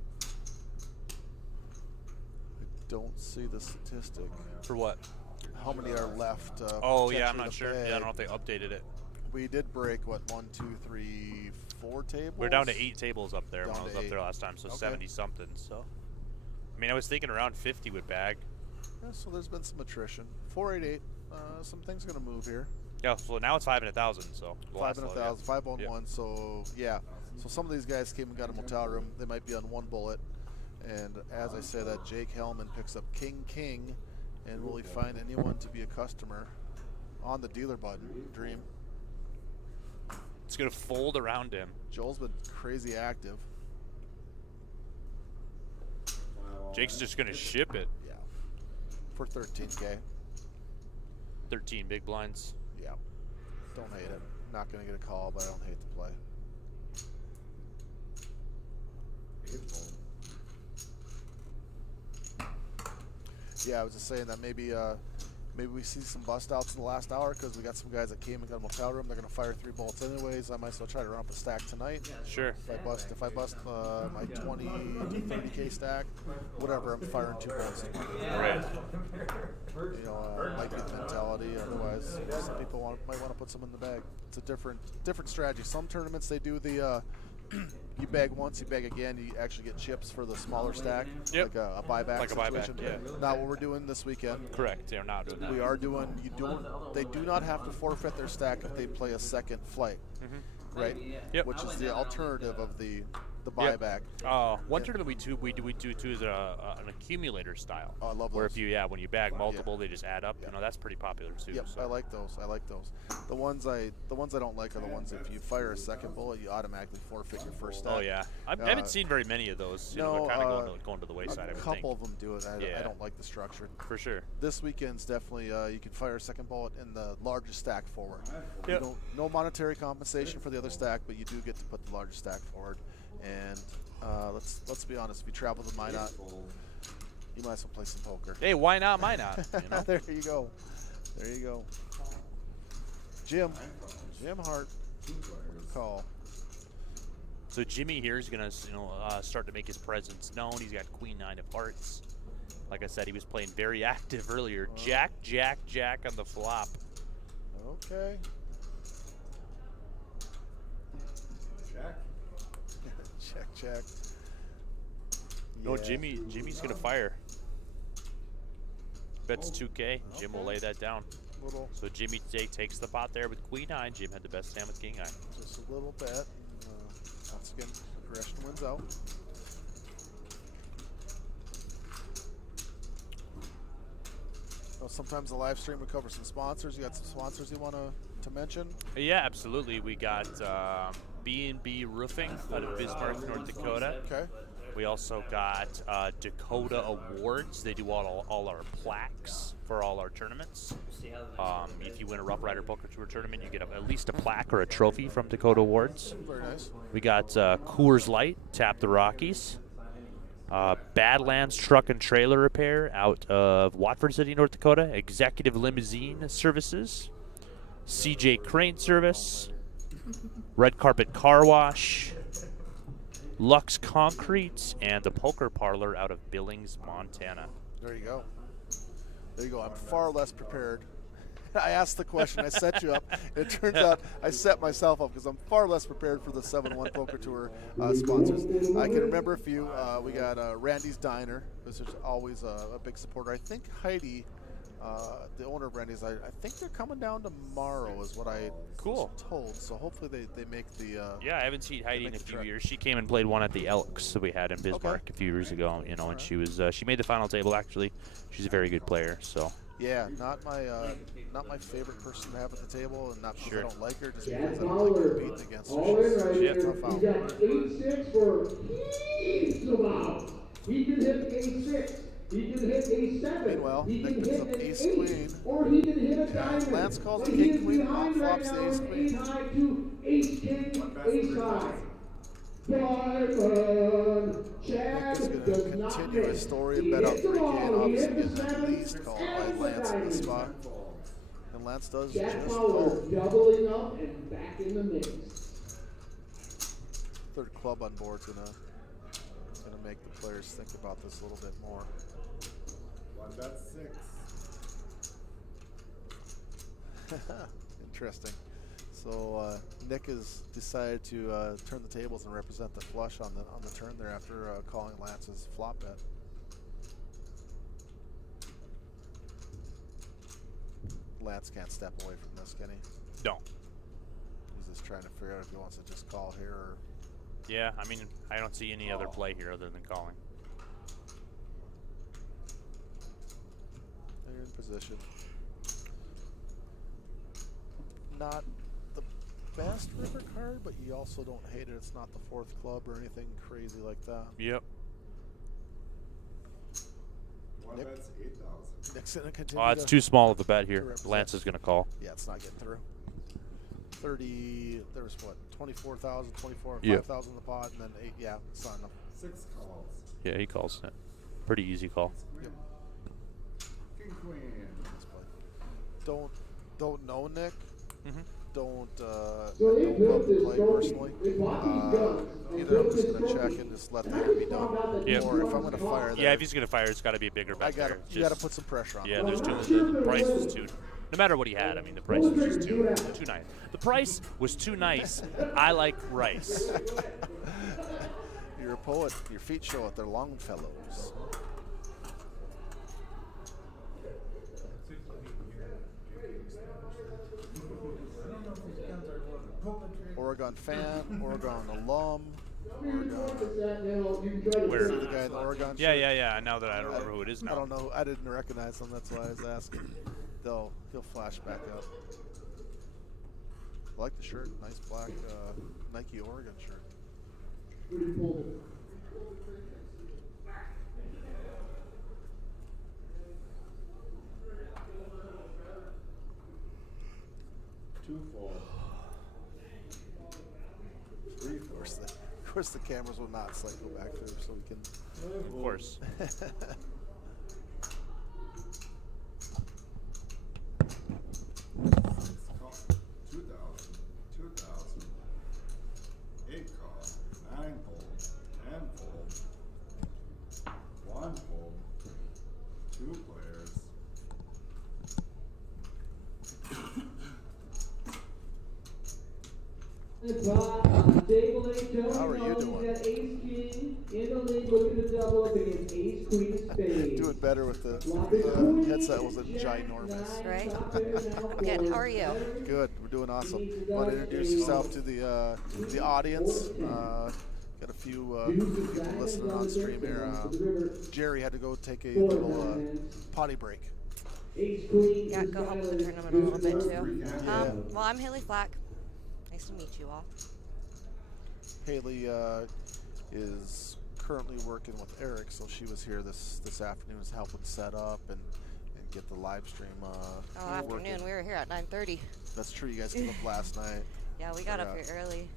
I don't see the statistic. For what? How many are left? Oh, yeah, I'm potentially not to sure. bag? Yeah, I don't know if they updated it. We did break, what, 1, 2, 3, 4 tables? We're down to 8 tables up there Down when I to was up 8. there last time, so Okay. 70 something. So, I mean, I was thinking around 50 would bag. Yeah, so there's been some attrition. 488. Some things going to move here. Yeah, so now it's 5 and 1,000. So the 5 last and low, 1,000, 5 on Yep. 1. So yeah. So some of these guys came and got a motel room. They might be on 1 bullet. And as I say that, Jake Hellman picks up King. And will he find anyone to be a customer on the dealer button? Dream. It's going to fold around him. Joel's been crazy active. Jake's just going to ship it. Yeah. For 13K. 13 big blinds. Yeah. Don't hate it. Not going to get a call, but I don't hate the play. Yeah, I was just saying that maybe we see some bust outs in the last hour because we got some guys that came and got a motel room. They're going to fire 3 bullets anyways. I might as well try to run up a stack tonight. Sure. If I bust my 20 to 30K stack, whatever, I'm firing 2 bullets tomorrow. Right. You know, might be the mentality. Otherwise, some people might want to put some in the bag. It's a different strategy. Some tournaments they do the you bag once, you bag again. You actually get chips for the smaller stack, Yep. like a buyback Like a situation. buyback, yeah. Not what we're doing this weekend. Correct. They're not doing that. We are doing. They do not have to forfeit their stack if they play a second flight, right? Yep. Which is the alternative of the buyback. One tournament we do too is an accumulator style. Oh, I love Where those. if when you bag multiple, they just add up. You know, that's pretty popular too. Yep, so. I like those. The ones I don't like are the ones if you fire a second bullet, you automatically forfeit your first stack. Oh yeah, I haven't seen very many of those. You know, they're kind of going to the wayside. A I would couple think. of them do it. I don't like the structure. For sure. This weekend's definitely you can fire a second bullet in the largest stack forward. Yep. No monetary compensation for the other stack, but you do get to put the largest stack forward. And let's be honest, if you travel to Minot, you might as well play some poker. Hey, why not? Why not? You know? There you go. There you go. Jim Hart, call. So Jimmy here is gonna start to make his presence known. He's got Queen 9 of Hearts. Like I said, he was playing very active earlier. Jack on the flop. Okay. Check. No, Yeah. Jimmy's gonna fire. Bets 2K. Jim will lay that down. Little, So Jimmy takes the pot there with Queen 9. Jim had the best hand with King 9. just a little bit. Once again, aggression wins out. Sometimes the live stream would cover some sponsors. You got some sponsors you want to mention? Yeah, absolutely. We got B&B Roofing out of Bismarck, North Dakota. Okay. We also got Dakota Awards. They do all our plaques for all our tournaments. If you win a Rough Rider Poker Tour tournament, you get at least a plaque or a trophy from Dakota Awards. Very nice. We got Coors Light, Tap the Rockies. Badlands Truck and Trailer Repair out of Watford City, North Dakota. Executive Limousine Services. CJ Crane Service. Red Carpet Car Wash. Lux Concrete, and the Poker Parlor out of Billings, Montana. There you go. I'm far less prepared. I asked the question, I set you up, and it turns out I set myself up because I'm far less prepared for the 7-1 Poker Tour sponsors. I can remember a few. We got Randy's Diner, which is always a big supporter. I think Heidi, the owner of Randy's, I think they're coming down tomorrow is what I was told. So hopefully they make the Yeah, I haven't seen Heidi in a few years. She came and played one at the Elks that we had in Bismarck a few years ago, and she was she made the final table actually. She's a very good player, so. Yeah, not my favorite person to have at the table, and not because I don't like her, just Jack because I don't like Fowler, competing against all her. in right She's here. a tough He's out. got 8-6 for heaps of outs. He can hit a-6. He can hit a-7. Meanwhile, he Nick can picks hit up an ace 8, queen. or he can hit a diamond. Lance calls But it he king is queen, behind right flops the now ace in queen. 8-high to ace-king, ace-high. Diamond. Chad Nick is going does to not continue his miss. story He and bet up hits the 3K, ball, and he obviously hits the gets at sevens, least called by and the Lance in this diamonds. spot. And Lance does Jack just Fowler call. doubling up and back in the mix. Third club on board's gonna make the players think about this a little bit more. That's 6. Interesting. So Nick has decided to turn the tables and represent the flush on the turn there after calling Lance's flop bet. Lance can't step away from this, can he? No. He's just trying to figure out if he wants to just call here or. Yeah, I mean, I don't see any other play here other than calling. They're in position. Not the best river card, but you also don't hate it. It's not the 4th club or anything crazy like that. Yep. One bet's 8,000. Nick's gonna continue. Oh, it's too small of a bet here. represent. Lance is going to call. Yeah, it's not getting through. 30. There was what? 24,000, 24, Yep. 5,000 in the pot, and then 8. Yeah, it's not enough. 6 calls. Yeah, he calls it. Pretty easy call. Yep. King Queen. Let's play. Don't know Nick. Mm-hmm. Don't So don't they love built to this play trophy. personally. They bought these guns. They Either built I'm just this gonna trophy. check and just let the hand be done, Yep. or if I'm gonna fire Yeah, there, if he's going to fire, it's got to be a bigger bet. you there. gotta Just- put some pressure on Yeah, him. there's the price was too. No matter what he had, I mean, the price was just too nice. The price was too nice. I like rice. You're a poet. Your feet show it. They're Longfellows. Oregon fan, Oregon alum, Oregon. Where? See the guy in the Oregon Yeah, shirt? yeah. Now that I don't remember who it is now. I don't know. I didn't recognize him. That's why I was asking. He'll flash back up. I like the shirt. Nice black Nike Oregon shirt. Two fold. Three Of fold. course, the cameras will not cycle back through, so we can. Of course. 2,000. 8 call. 9 fold. 10 fold. 1 fold. 2 players. How are you doing? Ace King in the lead, looking to double up against Ace Queen of Spades. Doing better with the headset wasn't ginormous. Right? Good. How are you? Good. We're doing awesome. Want to introduce yourself to the audience? Got a few people listening on stream here. Jerry had to go take a little potty break. Yeah, go help with the tournament a little bit too. Yeah. Well, I'm Haley Flack. Nice to meet you all. Haley is currently working with Eric, so she was here this afternoon helping set up and get the live stream Afternoon. working. We were here at 9:30. That's true. You guys came up last night. Yeah, we got up here early.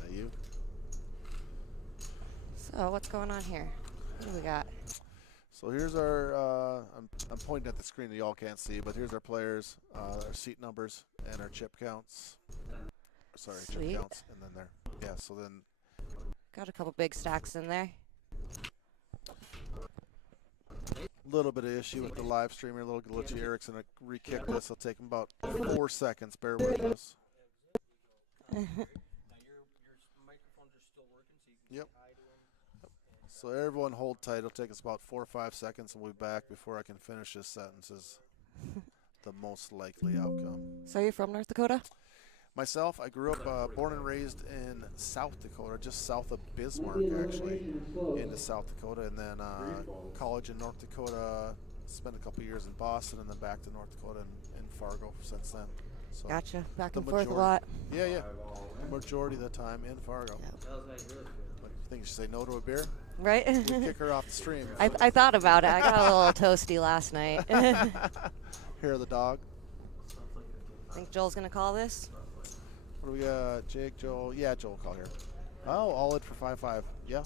That you? So what's going on here? What do we got? So here's our, I'm pointing at the screen that y'all can't see, but here's our players, our seat numbers, and our chip counts. Sorry, Sweet. chip counts, and then there. Yeah, so then. Got a couple big stacks in there. Little bit of issue with the live stream here, a little glitchy. Eric's gonna re-kick this. It'll take him about 4 seconds. Bear with us. Yep. So everyone hold tight. It'll take us about 4 or 5 seconds, and we'll be back before I can finish this sentence. Is the most likely outcome. So you're from North Dakota? Myself, I grew up, born and raised in South Dakota, just south of Bismarck, actually, into South Dakota, and then college in North Dakota. Spent a couple years in Boston, and then back to North Dakota and Fargo since then. So Gotcha. Back the and forth a majority- lot. Yeah. Majority of the time in Fargo. Yeah. Think you should say no to a beer? Right? We'd kick her off the stream. I thought about it. I got a little toasty last night. Hair of the dog. Think Joel's going to call this? What do we got? Jake, Joel. Yeah, Joel will call here. Oh, all in for 5-5. Yeah.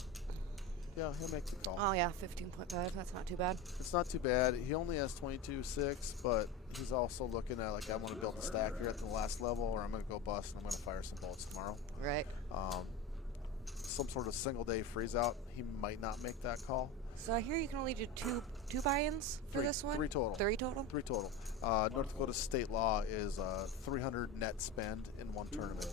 Yeah, he'll make the call. Oh, yeah, 15.5. That's not too bad. It's not too bad. He only has 22.6, but he's also looking at, like, I want to build a stack here at the last level, or I'm going to go bust and I'm going to fire some bolts tomorrow. Right. Some sort of single day freeze out, he might not make that call. So I hear you can only do two buy-ins for this one? 3 total. 3 total? 3 total. North Dakota state law is 300 net spend in one tournament.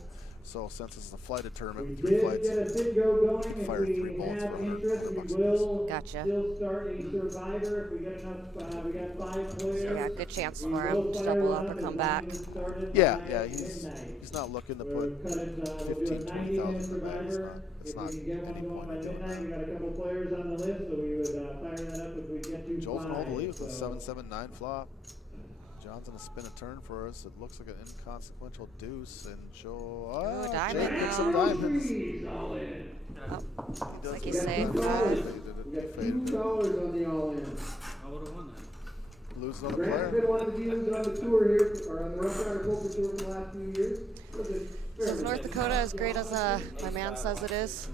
So since it's a flighted tournament We with 3 did flights, get a bid go going. you can If fire 3 we bullets have for interest, $100 we apiece. will Gotcha. still start a survivor if we get enough. We got 5 players. Yeah, good chance We for him will to fire double one up or as come long back. as it started Yeah, by yeah, he's midnight. not looking to We'll put cut it, we'll do 15, a 20,000 90-man in the bag. survivor. It's If not we can get any one going point by in doing midnight, we that. got a couple players on the list, so we would fire that up if we get to Joel's gonna hold the lead with a 5. 7-7-9 flop. John's gonna spin a turn for us. It looks like an inconsequential deuce, and Joel. diamond Jake picks now. some diamonds. Trees all in. Oh, He does like it. you say, We got Faded $2 it. on the all in. I would have won that. Lose another Grant's player. been one of the dealers on the tour here, or on the Rough Rider Poker Tour for the last few years. is North Dakota as great as my man says it is?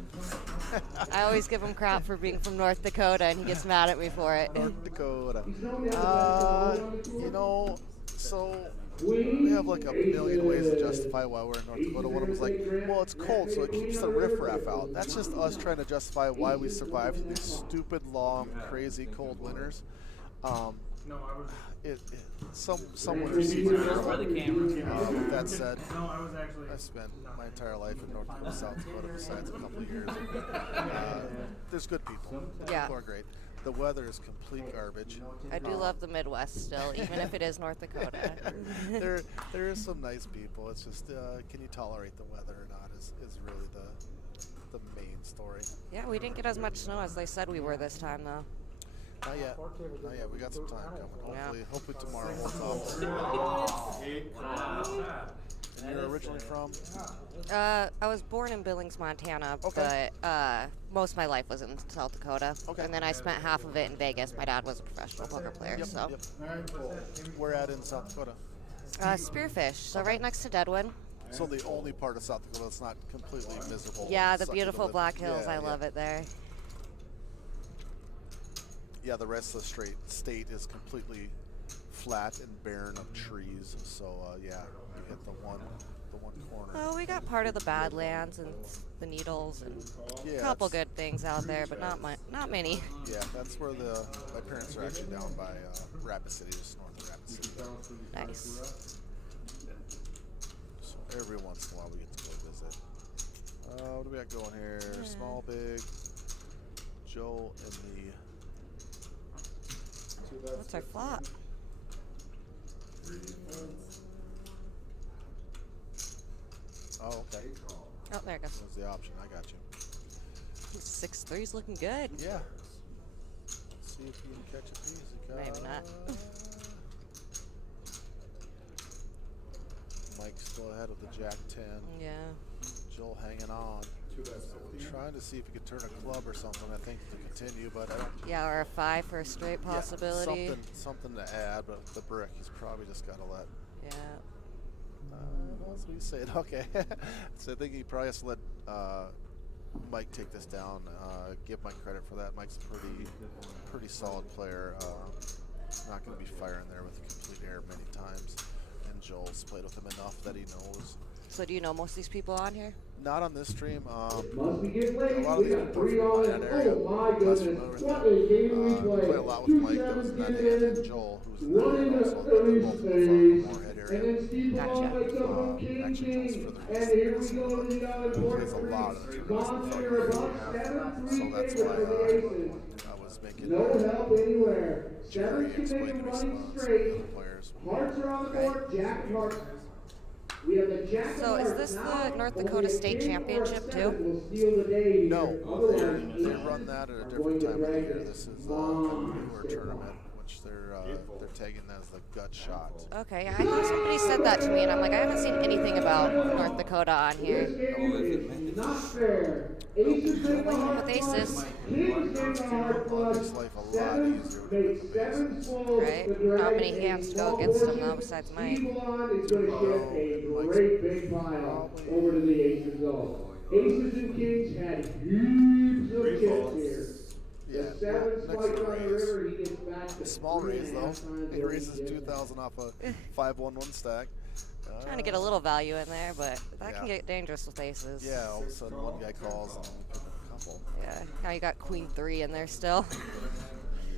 I always give him crap for being from North Dakota, and he gets mad at me for it. North Dakota. You know, so we have like a million ways to justify why we're in North Dakota. One of them is like, well, it's cold, so it keeps the riffraff out. That's just us trying to justify why we survived these stupid, long, crazy, cold winters. Some winter season. With that said, I've spent my entire life in North Dakota, South Dakota, besides a couple of years. There's good people. The Yeah. people are great. The weather is complete garbage. I do love the Midwest still, even if it is North Dakota. there is some nice people. It's just can you tolerate the weather or not is really the main story. Yeah, we didn't get as much snow as they said we were this time, though. Not yet. Not yet. We got some time coming. Yeah. Hopefully tomorrow holds off. And you're originally from? I was born in Billings, Montana, Okay. but most of my life was in South Dakota. Okay. And then I spent half of it in Vegas. My dad was a professional poker player, so. We're at in South Dakota. Spearfish, so right next to Deadwood. So the only part of South Dakota that's not completely miserable. Yeah, the sucky to beautiful live- Black Hills. Yeah, I yeah. love it there. Yeah, the rest of the state is completely flat and barren of trees. So yeah, you hit the one corner. Oh, we got part of the Badlands and the Needles and Yeah, a couple it's- good things out there, but not many. Yeah, that's where my parents are actually down by Rapid City, just north of Rapid City. Nice. So every once in a while we get to go visit. What do we got going here? Small, big, Joe and the. What's our flop? Oh, okay. Oh, there it goes. There's the option. I got you. 6-3's looking good. Yeah. Let's see if you can catch a piece. Maybe not. Mike's still ahead with the Jack 10. Yeah. Joel hanging on. Trying to see if he could turn a club or something, I think, to continue, but I don't. Yeah, or a 5 for a straight possibility. Yeah, something to add, but the brick, he's probably just got to let. Yeah. That's what you said. Okay. So I think he probably has to let Mike take this down. Give Mike credit for that. Mike's a pretty solid player. Not going to be firing there with a complete error many times. And Joel's played with him enough that he knows. So do you know most of these people on here? Not on this stream. Must be getting late. A lot of We these got people are 3 from all that in. area. Oh my Less goodness. familiar with What them. a game we played. Play a lot with Mike that was in that area, and Joel, who was in that One in area the also. They're early both from the stage. Moorhead And area. then Steve Ball makes up on King Actually, Joel's King. further And east. here we go in the other He plays a quarter. lot of the tournaments. Monster above 7-3 So that's favorite why for the Aces. I was making No help anywhere. Jerry 7 can make explain a to me running some straight. other players. Hearts are on the board. Jack and hearts. We have the Jack So and is hearts this the now. North Only Dakota a State king or a Championship, 7 too? will steal the day here. No, Otherwise, they run that at a different time of the year. This is a newer tournament, which they're tagging as the gut shot. Okay, I thought somebody said that to me, and I'm like, I haven't seen anything about North Dakota on This here. game is not fair. Aces take the heart With aces. flush. Kings take the heart flush. Makes life a lot 7 easier when you makes put the 7 swallows. Right? The drag Not many a hands to go small against them, portion. though, besides mine. Steve Ballon is going to ship a great big pile over to the Aces zone. Aces and Kings had heaps of chips here. Yeah, The 7 next spiked to on the raise. river. He gets back to Small raise though. 3.5 He times raises what he 2,000 off a 5-1-1 stack. Trying to get a little value in there, but that can Yeah. get dangerous with aces. Yeah, all of a sudden one guy calls and you pick up a couple. Yeah. Now you got Queen 3 in there still.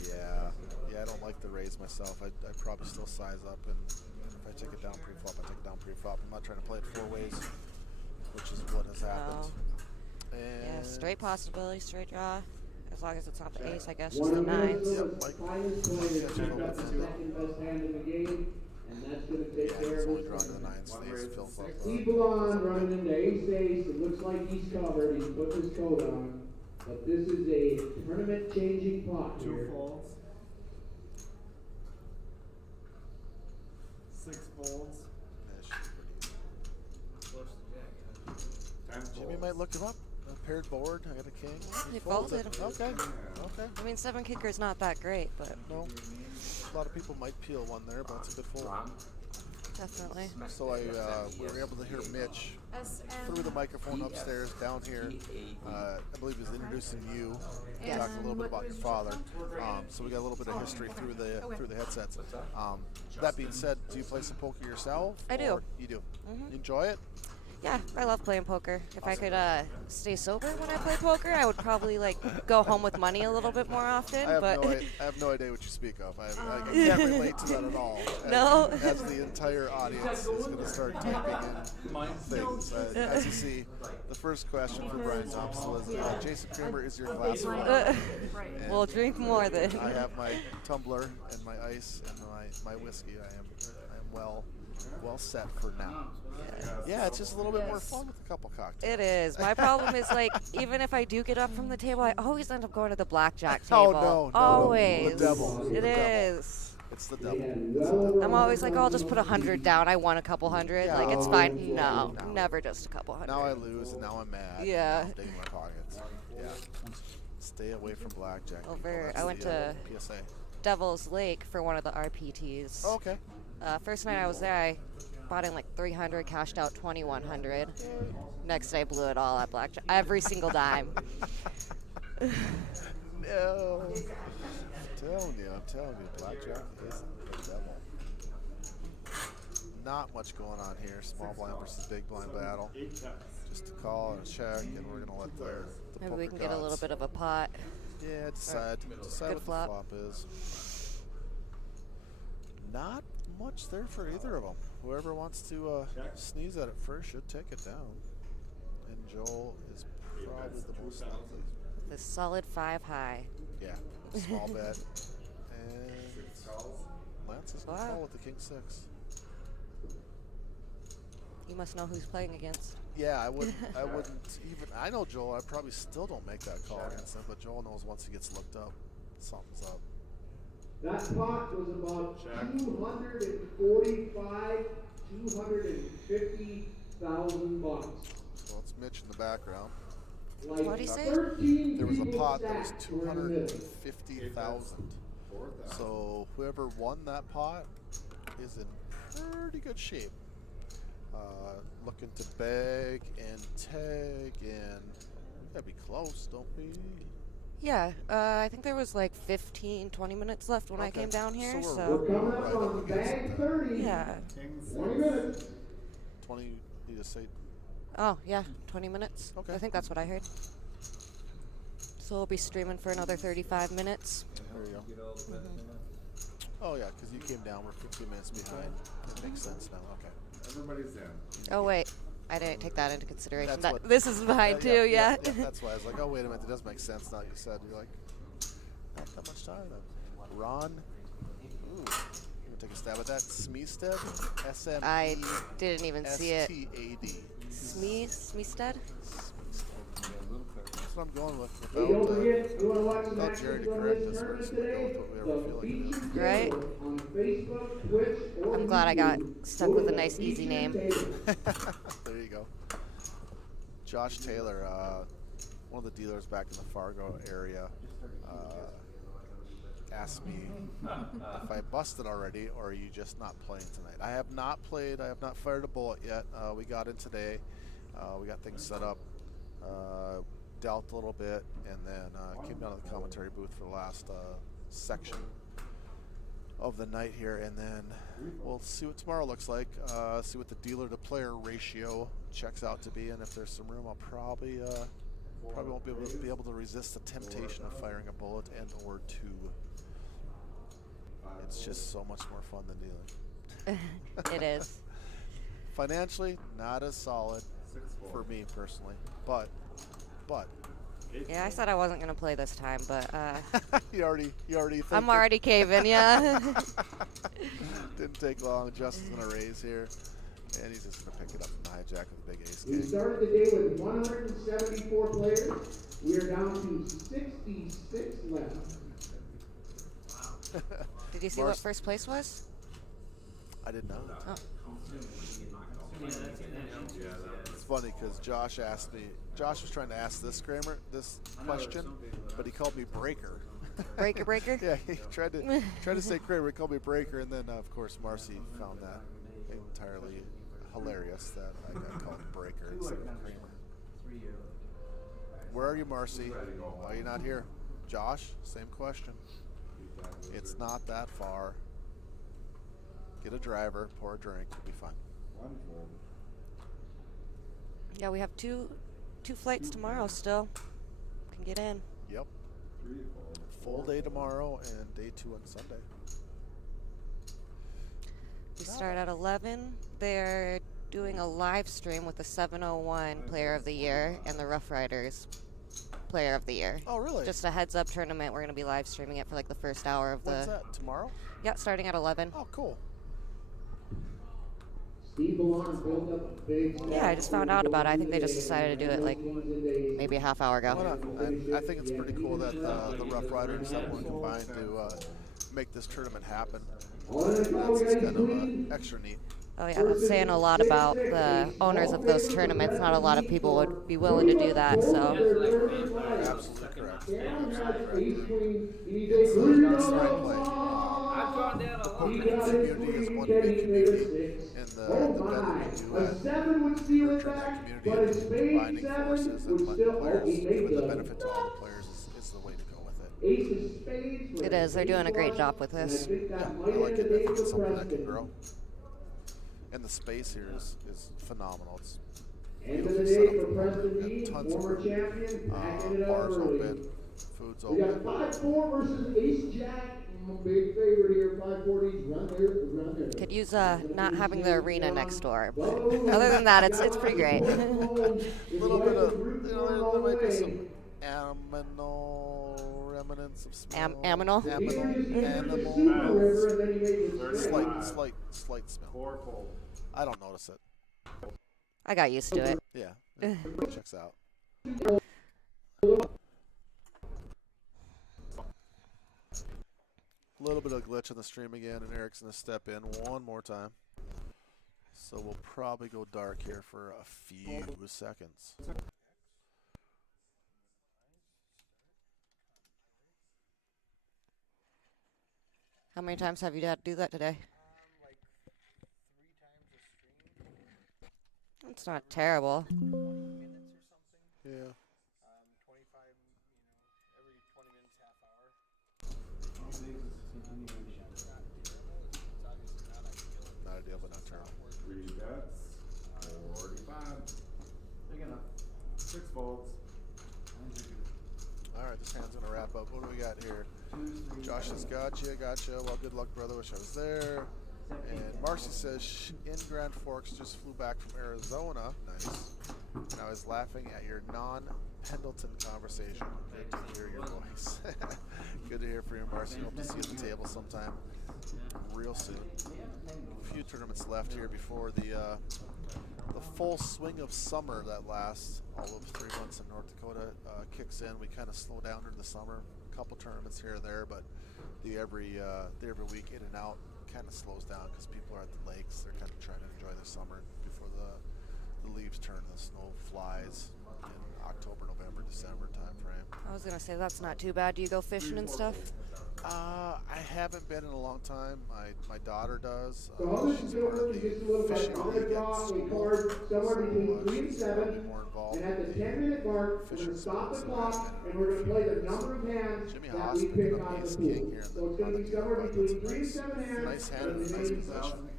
Yeah, I don't like the raise myself. I'd probably still size up, and if I take it down pre-flop, I take it down pre-flop. I'm not trying to play it 4 ways. which is what has happened. Yeah, And straight possibility, straight draw. As long as it's not the ace, I guess, One just of the nines. Minnesota's finest players has got the second best hand in the game, and that's going to take yeah, care he's of only his drawn to the tournament. nines. The ace fills up. Evelon running into ace-ace. It looks like he's covered. He's putting his coat on. But this is a tournament-changing pot Two here. folds. 6 folds. Yeah, she's pretty good. 10 Jimmy folds. might look him up. A paired board. I got a king. He folded. folded. Okay. Okay. I mean, 7 kicker's not that great, but No. A lot of people might peel one there, but it's a good fold. definitely. So we were able to hear Mitch SN. through the microphone upstairs down here. I believe he was introducing you. And Talked a little bit what about your was your father. phone? So we got a little bit of history through the Okay. headsets. That being said, do you play some poker yourself? I do. Or you do. You enjoy it? Yeah, I love playing poker. If I could stay sober when I play poker, I would probably go home with money a little bit more often. I but have no idea what you speak of. I can't relate to that at all. No. As the entire audience is going to start typing in things. As you see, the first question for Brian Thompson was, Jason Kramer, is your glass full? Right. we'll drink more then. I have my tumbler and my ice and my whiskey. I am well set for now. Yeah, it's just a little bit more fun with a couple cocktails. It is. My problem is even if I do get up from the table, I always end up going to the blackjack Oh, table. no, Always. the devil. It The devil. is. It's the devil. I'm always like, oh, I'll just put 100 down. I won a couple hundred. Yeah. It's fine. No, never just a couple hundred. Now I lose and now I'm mad. Yeah. I'm digging my pockets. Yeah. Stay away from blackjack. people. Over- That's I went the, to- PSA. Devil's Lake for one of the RPTs. Oh, okay. First night I was there, I bought in 300, cashed out 2,100. Next day, blew it all at blackjack. Every single dime. No. I'm telling you, blackjack is the devil. Not much going on here. Small blind versus big blind battle. Just a call and a check, and we're gonna let the Maybe we poker can get a little gods- bit of a pot. Yeah, decide Good what the flop. flop is. Not much there for either of them. Whoever wants to sneeze at it first should take it down. And Joel is probably the most likely. The solid 5 high. Yeah, small bet. And Lance is going to Wow. call with the king 6. You must know who's playing against. Yeah, I wouldn't even. I know Joel. I probably still don't make that call against him, but Joel knows once he gets looked up, something's up. That pot was about 245, 250,000 bucks. So it's Mitch in the background. Like What'd he say? 13 There was a people pot that was stacked were in the middle. 250,000. So whoever won that pot is in pretty good shape. Looking to beg and tag and gotta be close, don't we? Yeah, I think there was 15, 20 minutes left when I Okay. came down here, So so. We're coming Right up up on against bag it. 30. Yeah. 20 minutes. 20. You just say Oh, yeah, 20 minutes. Okay. I think that's what I heard. So we'll be streaming for another 35 minutes. there you go. Oh yeah, because you came down. We're 15 minutes behind. That makes sense now. Okay. Everybody's in. Oh, wait. I didn't take that into consideration. That's what- This is mine, too, yeah. That's why I was like, oh wait a minute, it does make sense now. You said you're like, not that much time then. Ron, ooh, you wanna take a stab at that? Smeestad, S-M-E. I didn't even see it. S-T-A-D. Smeested? That's what I'm going with. Hey, don't Without, forget, you want to watch the without matches Jerry to from correct this us, we're tournament just gonna go today? with what we ever feel The like it featured is. Right. video on Facebook, Twitch, or I'm glad I got YouTube. stuck Go with to a the nice, easy featured name. table. There you go. Josh Taylor, one of the dealers back in the Fargo area, asked me if I busted already or are you just not playing tonight. I have not played. I have not fired a bullet yet. We got in today. We got things set up. Dealt a little bit and then came down to the commentary booth for the last section of the night here, and then we'll see what tomorrow looks like. See what the dealer to player ratio checks out to be, and if there's some room, I'll probably won't be able to resist the temptation of firing a bullet and or two. It's just so much more fun than dealing. It is. Financially, not as solid, for me personally. But Yeah, I said I wasn't gonna play this time, but you already think I'm already caving. Yeah. Didn't take long. Justin's gonna raise here, and he's just gonna pick it up from the hijack with a big ace We king. started the day with 174 players. We are down to 66 left. Did you see what first place was? I didn't know. Oh. It's funny because Josh asked me. Josh was trying to ask this question, but he called me Breaker. Breaker? Yeah, he tried to say Kramer. He called me Breaker, and then of course Marcy found that entirely hilarious that I got called Breaker instead of Kramer. Where are you, Marcy? Why are you not here? Josh, same question. It's not that far. Get a driver, pour a drink, it'll be fun. Yeah, we have two flights tomorrow still. Can get in. Yep. Full day tomorrow and day 2 on Sunday. We start at 11. They're doing a live stream with the 701 Player of the Year and the Rough Riders Player of the Year. Oh, really? Just a heads up tournament. We're going to be live streaming it for like the first hour of When's the. that? Tomorrow? Yeah, starting at 11. Oh, cool. Steve Ballon built up a big. Yeah, I just found out about it. I think they just decided to do it like maybe a half hour ago. Why not? I think it's pretty cool that the Rough Riders and 701 combined to make this tournament happen. That's kind of extra neat. Oh yeah, that's saying a lot about the owners of those tournaments. Not a lot of people would be willing to do that, so. Absolutely correct. It's the right play. The poker community is one big community, and the better you do at nurturing that community and combining forces and letting players, giving the benefit to all the players is the way to go with it. It is. They're doing a great job with this. Yeah, I like it. I think it's something that can grow. And the space here is phenomenal. It's End of the day for President Lee, tons of former room. champion, backing it up Bars early. open, food's We got open. 5-4 versus Ace Jack. Big favorite here, 5-4 each. Run there. Could use not having the arena next door, but other than that, it's pretty great. A little bit of, there might be some aminal remnants of smell. Aminal? Animal. Slight smell. I don't notice it. I got used to it. Yeah, checks out. A little bit of glitch on the stream again, and Eric's going to step in one more time. So we'll probably go dark here for a few seconds. How many times have you had to do that today? Like 3 times a stream. It's not terrible. 20 minutes or something. Yeah. 25, every 20 minutes, half hour. Not ideal, but not terrible. 3 bets, 45. Big enough. 6 folds. All right, this hand's going to wrap up. What do we got here? Josh says, gotcha. Well, good luck, brother. Wish I was there. And Marcy says, in Grand Forks, just flew back from Arizona. Nice. And I was laughing at your non-Pendleton conversation. Good to hear your voice. Good to hear from you, Marcy. Hope to see you at the table sometime real soon. A few tournaments left here before the full swing of summer that lasts all of 3 months in North Dakota kicks in. We kind of slow down during the summer. A couple tournaments here and there, but the every week in and out kind of slows down because people are at the lakes. They're kind of trying to enjoy the summer before the leaves turn and the snow flies in October, November, December time frame. I was gonna say that's not too bad. Do you go fishing and stuff? I haven't been in a long time. My daughter does. So how this She's is part of going to get the to look like fishing I'm league going to at draw a school, card somewhere between 3 and she's 7. probably more involved And at the with 10-minute mark, we're going to stop the clock and we're going to play the number of hands Jimmy that Haas we picking pick up on the ace pool. king here. So it's going to be somewhere between 3 and 7 hands. Nice hand and and the nice names position.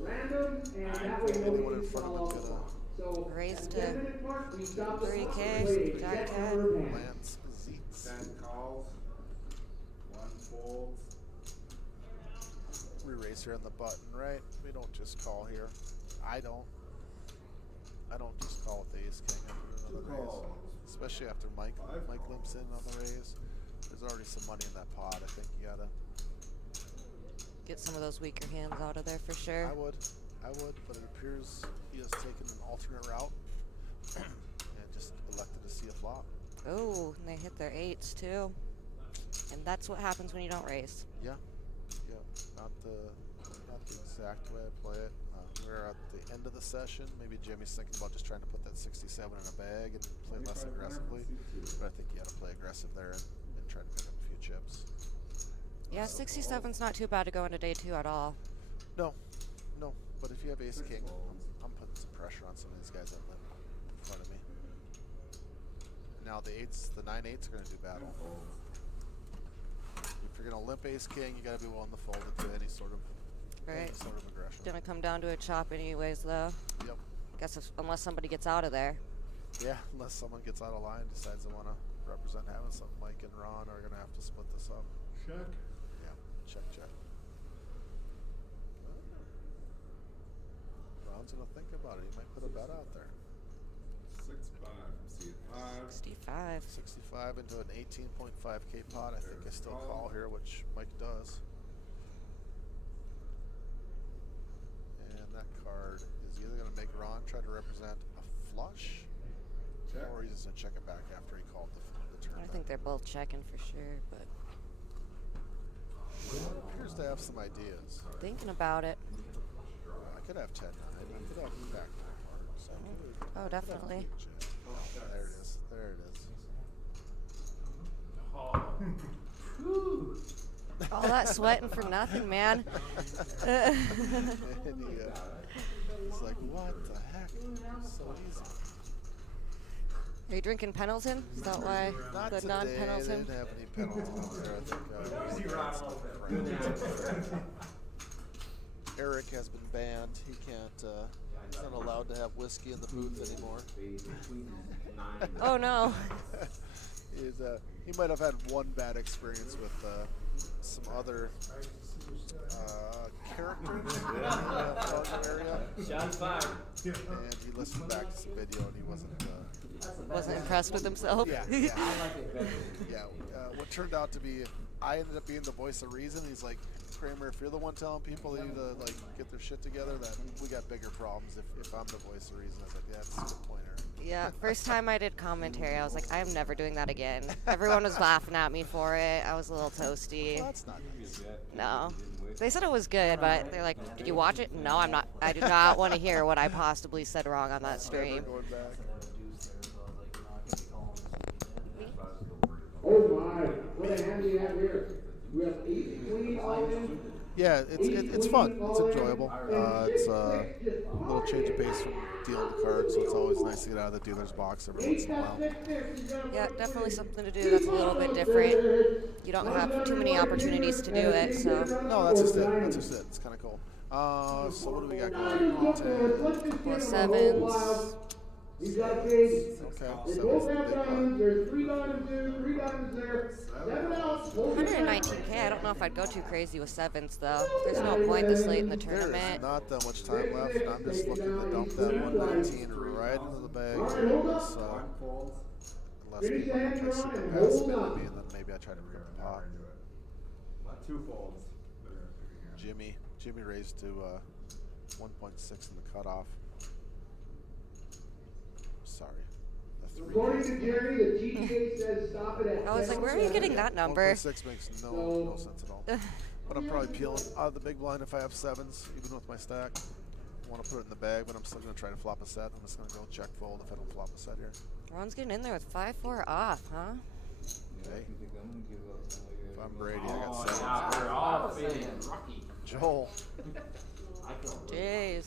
random, and that way Anyone nobody in can front fall of off him the gonna clock. So Raise at to the 10-minute mark, we stop the clock 3K, and play a jack set hat. number of hands. Lance Zeets. 10 calls, 1 folds. We race here on the button, right? We don't just call here. I don't. I don't just call it the ace king after another raise, especially after Mike limps in on the raise. There's already some money in that pot. I think you gotta Get some of those weaker hands out of there for sure. I would, but it appears he has taken an alternate route and just elected to see a flop. Oh, and they hit their 8s too. And that's what happens when you don't raise. Yeah, not the exact way I play it. We're at the end of the session. Maybe Jimmy's thinking about just trying to put that 67 in a bag and play less aggressively. But I think you got to play aggressive there and try to pick up a few chips. Yeah, 67's not too bad to go into day 2 at all. No. But if you have ace king, I'm putting some pressure on some of these guys that limp in front of me. Now the 9-8s are going to do battle. If you're going to limp ace king, you got to be willing to fold it to any sort of aggression. Gonna come down to a chop anyways, though. Yep. Guess unless somebody gets out of there. Yeah, unless someone gets out of line, decides they want to represent having something. Mike and Ron are gonna have to split this up. Check. Yeah, check. Ron's gonna think about it. He might put a bet out there. 6-5. 65. 65 into an 18.5K pot. I think I still call here, which Mike does. And that card is either going to make Ron try to represent a flush, or he's just going to check it back after he called the turn. I think they're both checking for sure, but appears to have some ideas. thinking about it. I could have 10-9. I could have back cards. Oh, definitely. There it is. All that sweating for nothing, man. And he's like, what the heck? So easy. Are you drinking Pendleton? Is that why? Not the today. non-Pendleton? They didn't have any Pendletons there. I think Eric has been banned. He can't. He's not allowed to have whiskey in the booth anymore. Oh no. He might have had one bad experience with some other characters in the area. Shots fired. And he listened back to some video and he wasn't impressed with himself. Yeah. What turned out to be, I ended up being the voice of reason. He's like, Kramer, if you're the one telling people they need to get their shit together, then we got bigger problems if I'm the voice of reason. I was like, yeah, that's a good pointer. Yeah, first time I did commentary, I was like, I am never doing that again. Everyone was laughing at me for it. I was a little toasty. Well, that's not nice. No. They said it was good, but they're like, did you watch it? No, I'm not. I do not want to hear what I possibly said wrong on that stream. Oh my, what a hand we have here. We have 8 queens all in. Yeah, it's fun. It's enjoyable. It's a little change of pace from dealing the cards, so it's always nice to get out of the dealer's box every once in a while. Yeah, definitely something to do that's a little bit different. You don't have too many opportunities to do it, so. No, that's just it. It's kind of cool. So what do we got going? More 7s. He's got a big. Okay, They both have diamonds. There's 3 diamonds in, 3 diamonds there. 7 out. 119K. I don't know if I'd go too crazy with 7s though. There's no point this late in the There tournament. is not that much time left. I'm just looking to dump that 119 right into the bag. Unless people can see the pass spin at me, and then maybe I try to rip the pot. 2 folds. Jimmy raised to 1.6 in the cutoff. Sorry. According to Jerry, the GTA says stop it at. I was like, where are you getting that number? 1.6 makes no sense at all. But I'm probably peeling out of the big blind if I have 7s, even with my stack. I want to put it in the bag, but I'm still going to try to flop a set. I'm just going to go check fold if I don't flop a set here. Ron's getting in there with 5-4 off, huh? Okay. If I'm Brady, I got 7s. Joel. Jeez.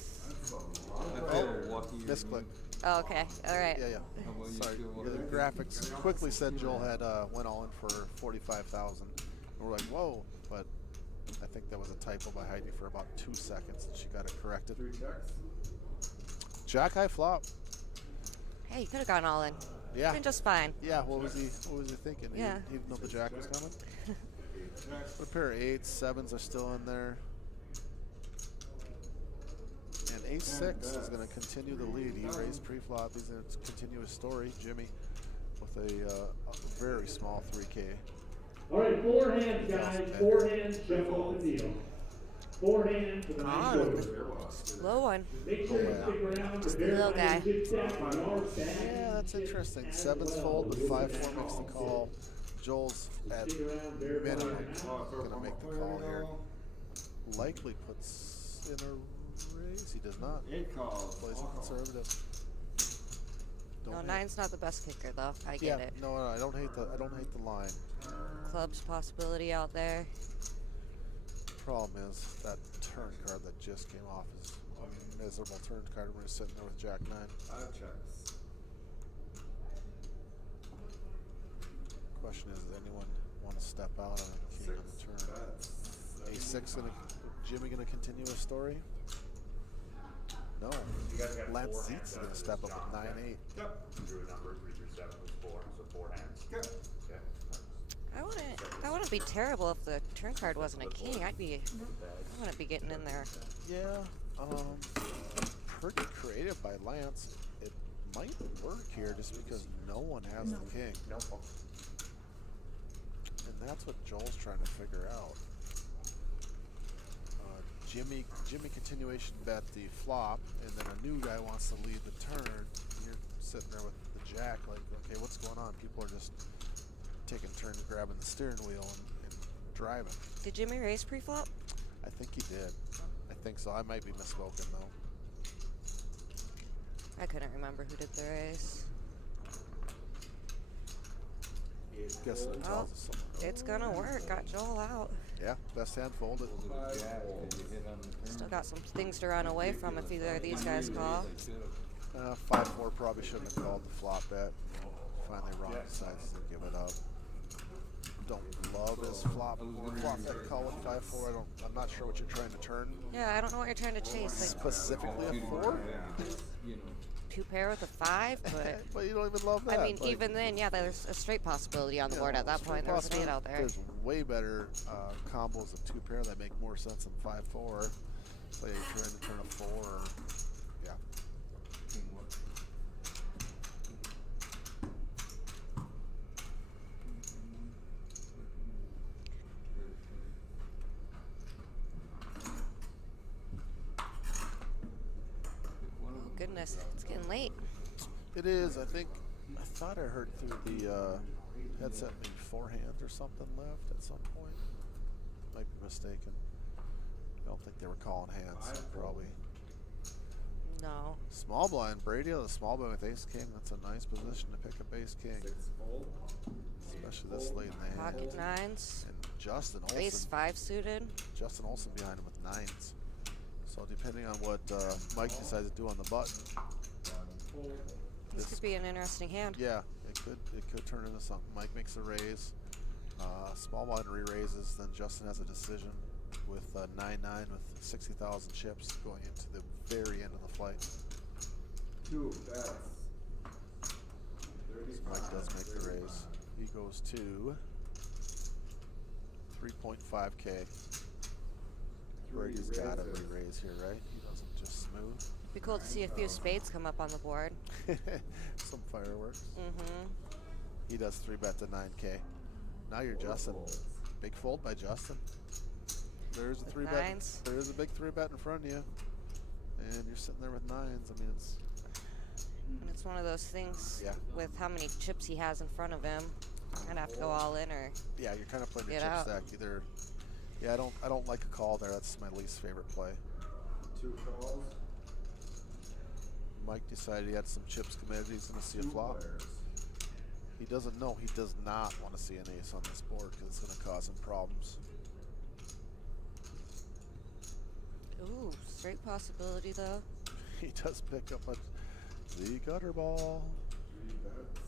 Oh, misclick. Oh, okay. All right. Yeah. Sorry. The graphics quickly said Joel had went all in for 45,000. And we're like, whoa. But I think that was a typo by Heidi for about 2 seconds, and she got it corrected. Jack high flop. Hey, you could have gone all in. Yeah. Been just fine. Yeah. What was he thinking? Yeah. He didn't know the jack was coming. A pair of 8s, 7s are still in there. And ace-6 is going to continue the lead. He raised pre-flop. He's going to continue his story. Jimmy with a very small 3K. All right, 4 hands, guys. 4 hands, shuffle the deal. 4 hands for the next order. Low one. Make sure you stick around. Just the little guy. Yeah, that's interesting. 7's fold, but 5-4 makes the call. Joel's at minimum going to make the call here. Likely puts in a raise. He does not. Plays a conservative. No, Don't 9's not the best kicker though. I get it. No, I don't hate the line. Club's possibility out there. Problem is that turn card that just came off is a miserable turn card. We're sitting there with Jack 9. 5 checks. Question is, does anyone want to step out on a king on the turn? A6 Jimmy gonna continue his story? No. Lance Zietz is gonna step up with 9-8. Yep. Drew a number, 3 through 7 was 4, so 4 hands. Yep. Okay. I wouldn't be terrible if the turn card wasn't a king. I wouldn't be getting in there. Yeah. Pretty creative by Lance. It might work here just because no one has the king. Nope. And that's what Joel's trying to figure out. Jimmy continuation bet the flop, and then a new guy wants to lead the turn. You're sitting there with the jack, like, okay, what's going on? People are just taking turns grabbing the steering wheel and driving. Did Jimmy raise pre-flop? I think he did. I think so. I might be misspoken though. I couldn't remember who did the raise. Guess it tells us something. It's gonna work. Got Joel out. Yeah, best hand folded. Still got some things to run away from if either of these guys call. 5-4 probably shouldn't have called the flop bet. Finally, Ron decides to give it up. Don't love his flop bet call with 5-4. I'm not sure what you're trying to turn. Yeah, I don't know what you're trying to chase. Like Specifically a 4? 2 pair with a 5, but but you don't even love that. I mean, like, even then, yeah, there's a straight possibility on the board at that point. There was an 8 out there. There's way better combos of 2 pair that make more sense than 5-4. Say you're trying to turn a 4. Or, yeah. Oh, goodness, it's getting late. It is. I thought I heard through the headset maybe 4 hands or something left at some point. Might be mistaken. I don't think they were calling hands, so probably. No. Small blind, Brady on the small blind with ace king. That's a nice position to pick a base king. Especially this late in the hand. Pocket 9s. And Justin Olsen. Ace 5 suited. Justin Olsen behind him with 9s. So depending on what Mike decides to do on the button. This could be an interesting hand. Yeah, it could turn into something. Mike makes a raise. Small blind re-raises, then Justin has a decision with 9-9 with 60,000 chips going into the very end of the flight. 2 bets. Mike does make the raise. He goes to 3.5K. Brady's got to re-raise here, right? He doesn't just smooth. Be cool to see a few spades come up on the board. Some fireworks. Mm-hmm. He does 3-bet to 9K. Now you're Justin. Big fold by Justin. There's a 3-bet. Nines. There's a big 3-bet in front of you, and you're sitting there with 9s. I mean, it's. And it's one of those things Yeah. with how many chips he has in front of him. I'd have to go all in or Yeah, you're kind of playing your Get chip out. stack. Either. Yeah, I don't like a call there. That's my least favorite play. 2 calls. Mike decided he had some chips committed. He's going to see a flop. He doesn't know. He does not want to see an ace on this board because it's going to cause him problems. ooh, straight possibility though. He does pick up the gutter ball. 3 bets.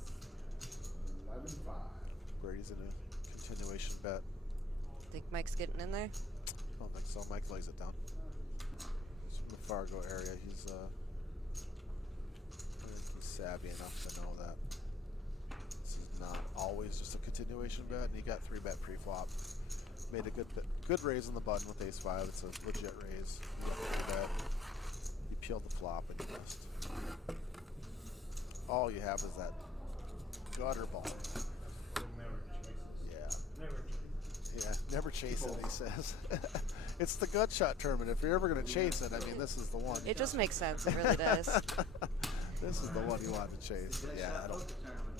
11-5. Brady's in a continuation bet. Think Mike's getting in there? I don't think so. Mike lays it down. He's from the Fargo area. He's savvy enough to know that this is not always just a continuation bet. And he got 3-bet pre-flop. Made a good raise on the button with ace 5. It's a legit raise. He got 3-bet. He killed the flop and you missed. All you have is that gutter ball. Yeah. Yeah, never chase it, he says. It's the gut shot tournament. If you're ever going to chase it, I mean, this is the one. It just makes sense. It really does. This is the one you want to chase. Yeah,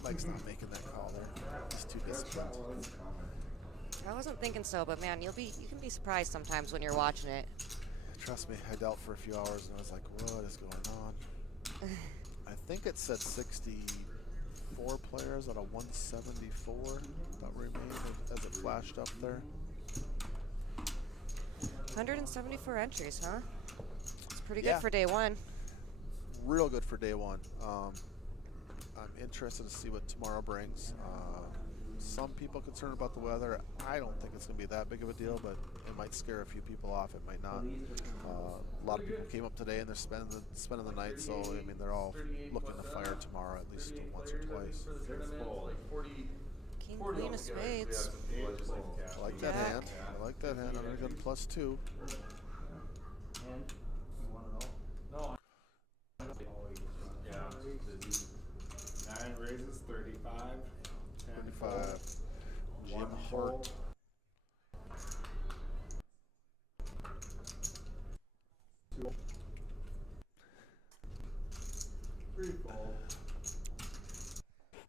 Mike's not making that call there. He's too disciplined. I wasn't thinking so, but man, you can be surprised sometimes when you're watching it. Trust me, I dealt for a few hours and I was like, what is going on? I think it said 64 players out of 174 that remained as it flashed up there. 174 entries, huh? It's pretty good for day one. Real good for day one. I'm interested to see what tomorrow brings. Some people concerned about the weather. I don't think it's going to be that big of a deal, but it might scare a few people off. It might not. A lot of people came up today and they're spending the night, so I mean they're all looking to fire tomorrow at least once or twice. King, queen of spades. I like that hand. I like that hand. I'm going to go +2. No. Yeah. 9 raises, 35. 35. Jim Hart.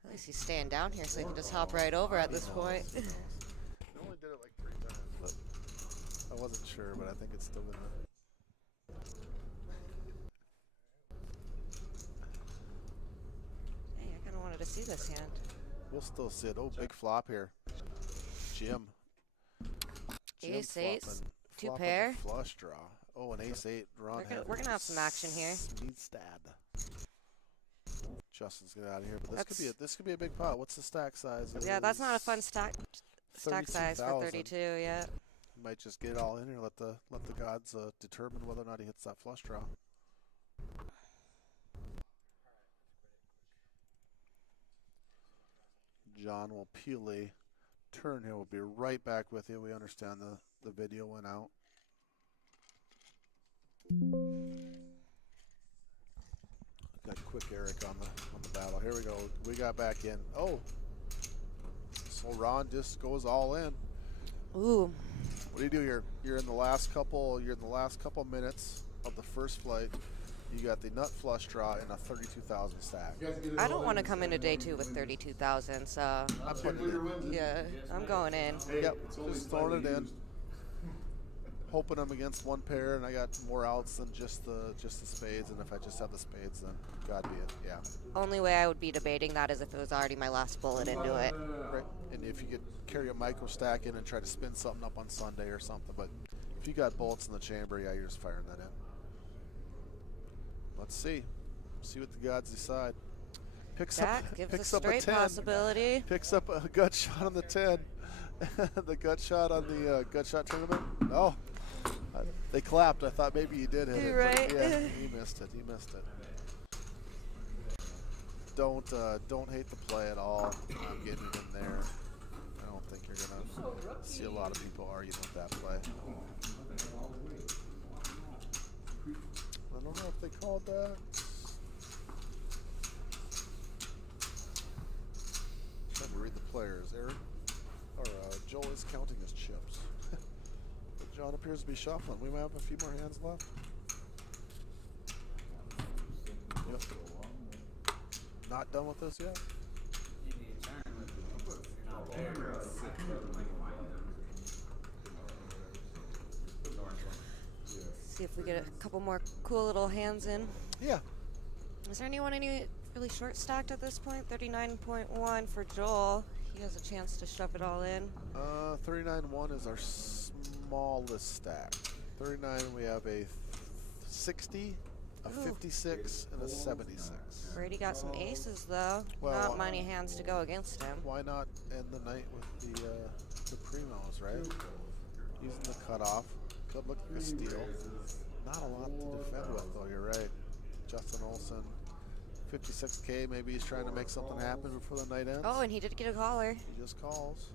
At least he's staying down here so he can just hop right over at this point. I only did it like 3 times, but I wasn't sure, but I think it's still in there. Hey, I kind of wanted to see this hand. We'll still see it. Oh, big flop here. Jim. Ace eight, two flopping pair. the flush draw. Oh, an ace 8 drawn. We're gonna have some action here. Smeedstad. Justin's get out of here, but this could be a big pot. What's the stack size? Yeah, that's not a fun stack size for 32,000. 32. Yeah. You might just get it all in here. Let the gods determine whether or not he hits that flush draw. John will peel a turn here. We'll be right back with you. We understand the video went out. Got quick Eric on the battle. Here we go. We got back in. Oh, so Ron just goes all in. Ooh. What do you do here? You're in the last couple minutes of the first flight. You got the nut flush draw and a 32,000 stack. I don't want to come into day 2 with 32,000, so I'm putting it in. yeah, I'm going in. Yep, just throwing it in. Hoping I'm against one pair, and I got more outs than just the spades. And if I just have the spades, then God be it. Yeah. Only way I would be debating that is if it was already my last bullet into it. Right. And if you could carry a micro stack in and try to spin something up on Sunday or something, but if you got bullets in the chamber, yeah, you're just firing that in. Let's see. See what the gods decide. Picks That up, gives picks a up a straight 10. possibility. Picks up a gut shot on the 10. The gut shot on the gut shot tournament. No. They clapped. I thought maybe you did hit it. You're right. But yeah, he missed it. He missed it. Don't hate the play at all. I'm getting it in there. I don't think you're gonna see a lot of people arguing with that play. I don't know if they called that. Trying to read the players. Eric or Joel is counting his chips. But John appears to be shuffling. We might have a few more hands left. Yep. Not done with this yet? See if we get a couple more cool little hands in. Yeah. Is there anyone really short stacked at this point? 39.1 for Joel. He has a chance to shove it all in. 39.1 is our smallest stack. 39, we have a 60, a 56, and a 76. Brady got some aces though. Well, Not many hands to go against him. Why not end the night with the primos, right? Using the cutoff. Could look like a steal. Not a lot to defend with, though. You're right. Justin Olson, 56K. Maybe he's trying to make something happen before the night ends. Oh, and he did get a caller. He just calls.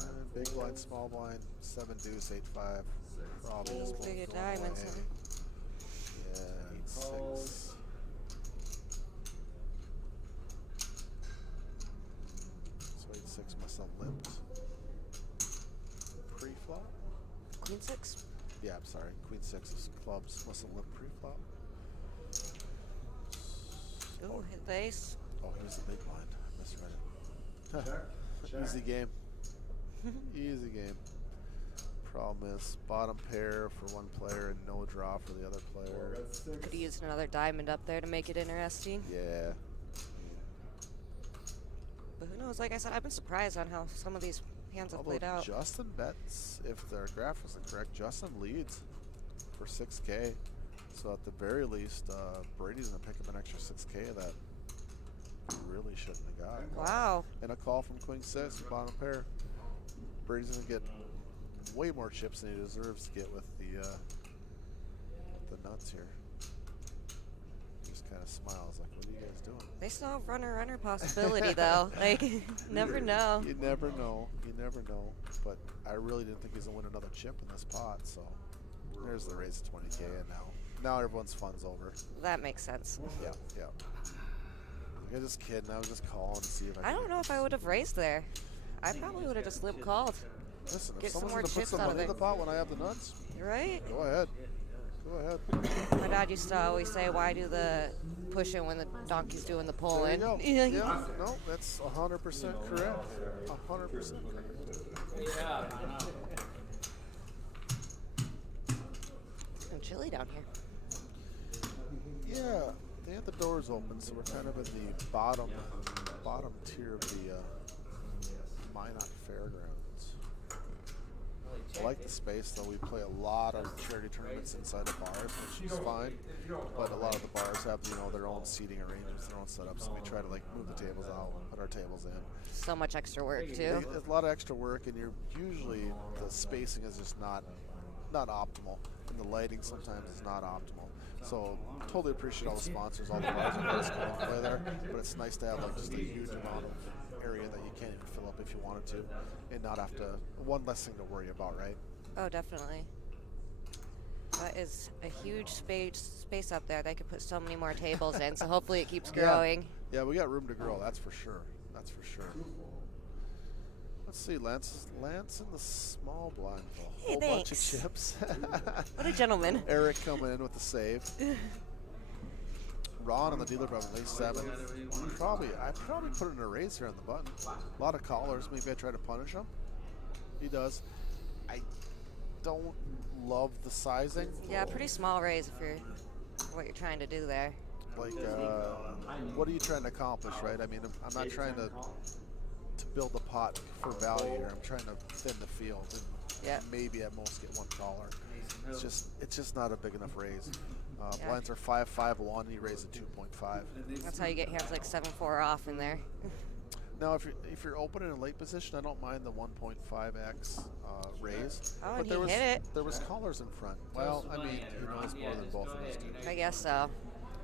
And big blind, small blind, 7 deuce, 8 5. Probably just Big won't of go away. diamonds. Huh? Yeah, 8-6. So 8-6 must have limped. Pre-flop? Queen 6. Yeah, I'm sorry. Queen 6 is clubs. Must have limped pre-flop. Ooh, hit the ace. Oh, he was the big blind. I misread it. Easy game. Easy game. Problem is bottom pair for one player and no draw for the other player. Could have used another diamond up there to make it interesting. Yeah. But who knows? Like I said, I've been surprised on how some of these hands have played Although out. Justin bets, if their graph is correct, Justin leads for 6K. So at the very least, Brady's going to pick up an extra 6K that he really shouldn't have got. Wow. And a call from Queen 6, bottom pair. Brady's going to get way more chips than he deserves to get with the nuts here. He just kind of smiles like, what are you guys doing? They still have runner-runner possibility, though. Like, never know. You never know. You never know. But I really didn't think he was going to win another chip in this pot, so there's the raise of 20K, and now everyone's fun's over. That makes sense. Yeah, yeah. I'm just kidding. I was just calling to see if I I don't know if I would have raised there. I probably would have just limp called. Listen, if Get some someone's more going to put chips some out of money in it. the pot when I have the nuts, Right? go ahead. Go ahead. My dad used to always say, why do the pushing when the donkey's doing the There pulling? you go. Yeah, no, that's 100% correct. 100% correct. Yeah. It's chilly down here. Yeah, they had the doors open, so we're kind of in the bottom tier of the Minot Fairgrounds. I like the space, though. We play a lot of charity tournaments inside of bars, which is fine. But a lot of the bars have, their own seating arrangements, their own setups. So we try to move the tables out, put our tables in. So much extra work, too. It's a lot of extra work, and usually the spacing is just not optimal, and the lighting sometimes is not optimal. So totally appreciate all the sponsors, all the bars and bars come and play there. But it's nice to have just a huge amount of area that you can't even fill up if you wanted to, and not have to one less thing to worry about, right? Oh, definitely. That is a huge space up there. They could put so many more tables in, so hopefully it keeps growing. Yeah, we got room to grow. That's for sure. That's for sure. Let's see, Lance in the small blind with a whole bunch of chips. What a gentleman. Eric coming in with the save. Ron on the dealer button, ace 7. I probably put in a raise here on the button. A lot of callers. Maybe I try to punish him. He does. I don't love the sizing. Yeah, pretty small raise for what you're trying to do there. Like, what are you trying to accomplish, right? I mean, I'm not trying to build the pot for value here. I'm trying to thin the field and maybe at most get one caller. It's just not a big enough raise. Blinds are 5-5-1. He raised a 2.5. That's how you get hands like 7-4 off in there. Now, if you're open in a late position, I don't mind the 1.5x raise. Oh, but and he hit it. There was callers in front. Well, I mean, he knows more than both of us do. I guess so.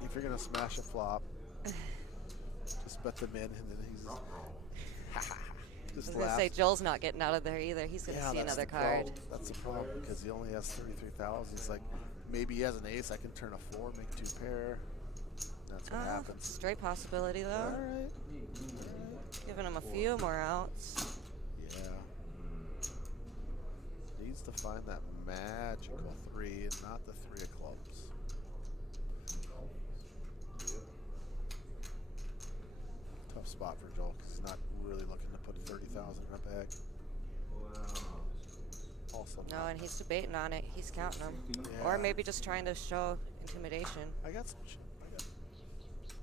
If you're gonna smash a flop, just bet them in, and then he's I was just going to say, Joel's not getting out of there either. He's going to see another card. That's the problem, because he only has 33,000. He's like, maybe he has an ace. I can turn a 4, make 2 pair. That's what happens. Straight possibility, though. All right. Giving him a few more outs. Yeah. Needs to find that magical 3 and not the 3 of clubs. Tough spot for Joel because he's not really looking to put 30,000 in a bag. Also, No, and he's debating on it. He's counting them. Yeah. Or maybe just trying to show intimidation. I got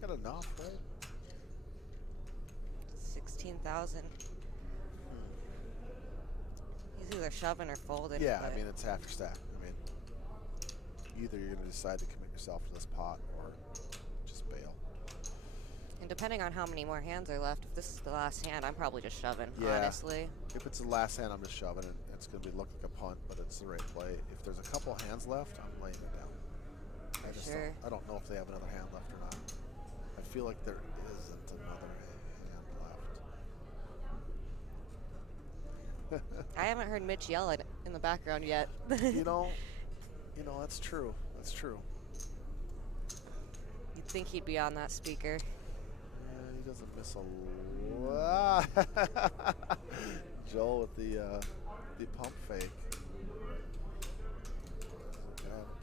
enough, right? 16,000. He's either shoving or folding. Yeah, but I mean, it's half your stack. I mean, either you're going to decide to commit yourself to this pot or just bail. And depending on how many more hands are left, if this is the last hand, I'm probably just shoving, Yeah. honestly. If it's the last hand, I'm just shoving it. It's going to look like a punt, but it's the right play. If there's a couple hands left, I'm laying it down. I don't know if they have another hand left or not. I feel like there isn't another hand left. I haven't heard Mitch yell in the background yet. you know, that's true. That's true. think he'd be on that speaker. Yeah, he doesn't miss a lot. Joel with the pump fake.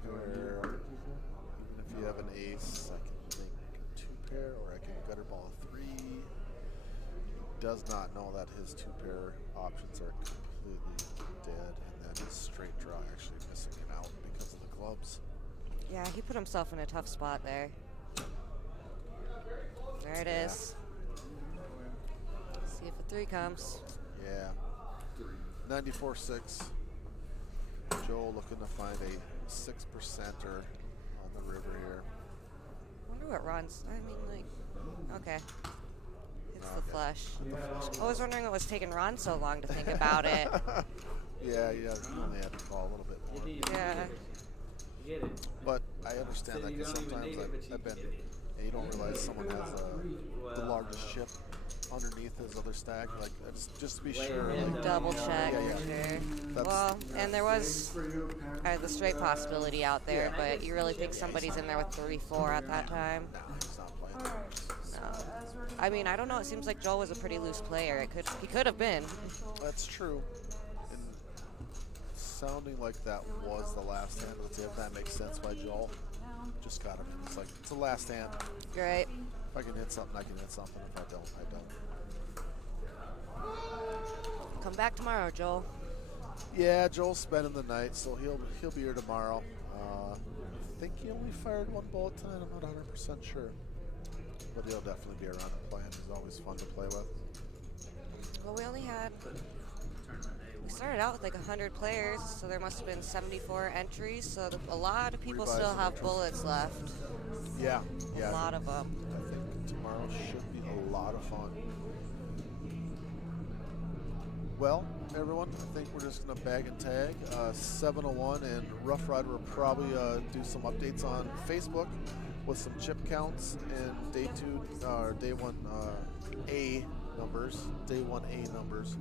Pair, even if you have an ace, I can make a 2-pair, or I can gutter ball a 3. He does not know that his 2-pair options are completely dead, and then his straight draw actually missing an out because of the clubs. Yeah, he put himself in a tough spot there. There it is. See if a 3 comes. Yeah. 94-6. Joel looking to find a 6%er on the river here. Wonder what Ron's. I mean, like, okay. It's the Okay. flush. I was wondering what was taking Ron so long to think about it. Yeah, you only had to call a little bit more. Yeah. Get it. But I understand that because sometimes I've been, and you don't realize someone has the largest chip underneath his other stack. Like, just to be sure. Like, Double check, yeah, for yeah. sure. That's- Well, and there was the straight possibility out there, but you really think somebody's in there with 3-4 at that time? No, he's not playing. Alright, so as we're I mean, I don't know. It seems like Joel was a pretty loose player. He could have been. That's true. And sounding like that was the last hand. Let's see if that makes sense by Joel. Just got him. It's like, it's the last hand. You're right. If I can hit something, I can hit something. If I don't, I don't. Come back tomorrow, Joel. Yeah, Joel's spending the night, so he'll be here tomorrow. I think he only fired 1 bullet tonight. I'm not 100% sure, but he'll definitely be around and playing. He's always fun to play with. Well, we started out with like 100 players, so there must have been 74 entries. So a lot of people Revised still have entries. bullets left. Yeah, yeah. A lot of them. I think tomorrow should be a lot of fun. Well, everyone, I think we're just going to bag and tag. 701 and Rough Rider will probably do some updates on Facebook with some chip counts and day 1 A numbers, day 1A numbers.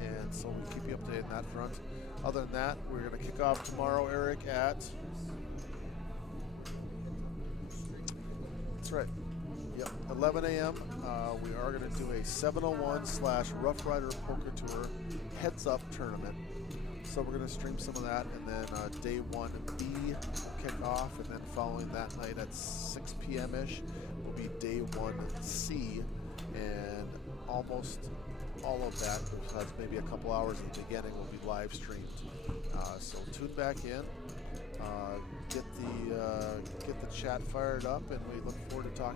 And so we'll keep you updated on that front. Other than that, we're going to kick off tomorrow, Eric, at... That's right. Yep, 11 a.m. We are going to do a 701/Rough Rider Poker Tour heads-up tournament. So we're going to stream some of that, and then day 1B will kick off, and then following that night at 6 p.m.-ish will be day 1C, and almost all of that, besides maybe a couple hours at the beginning, will be live streamed. So tune back in. Get the chat fired up, and we look forward to talking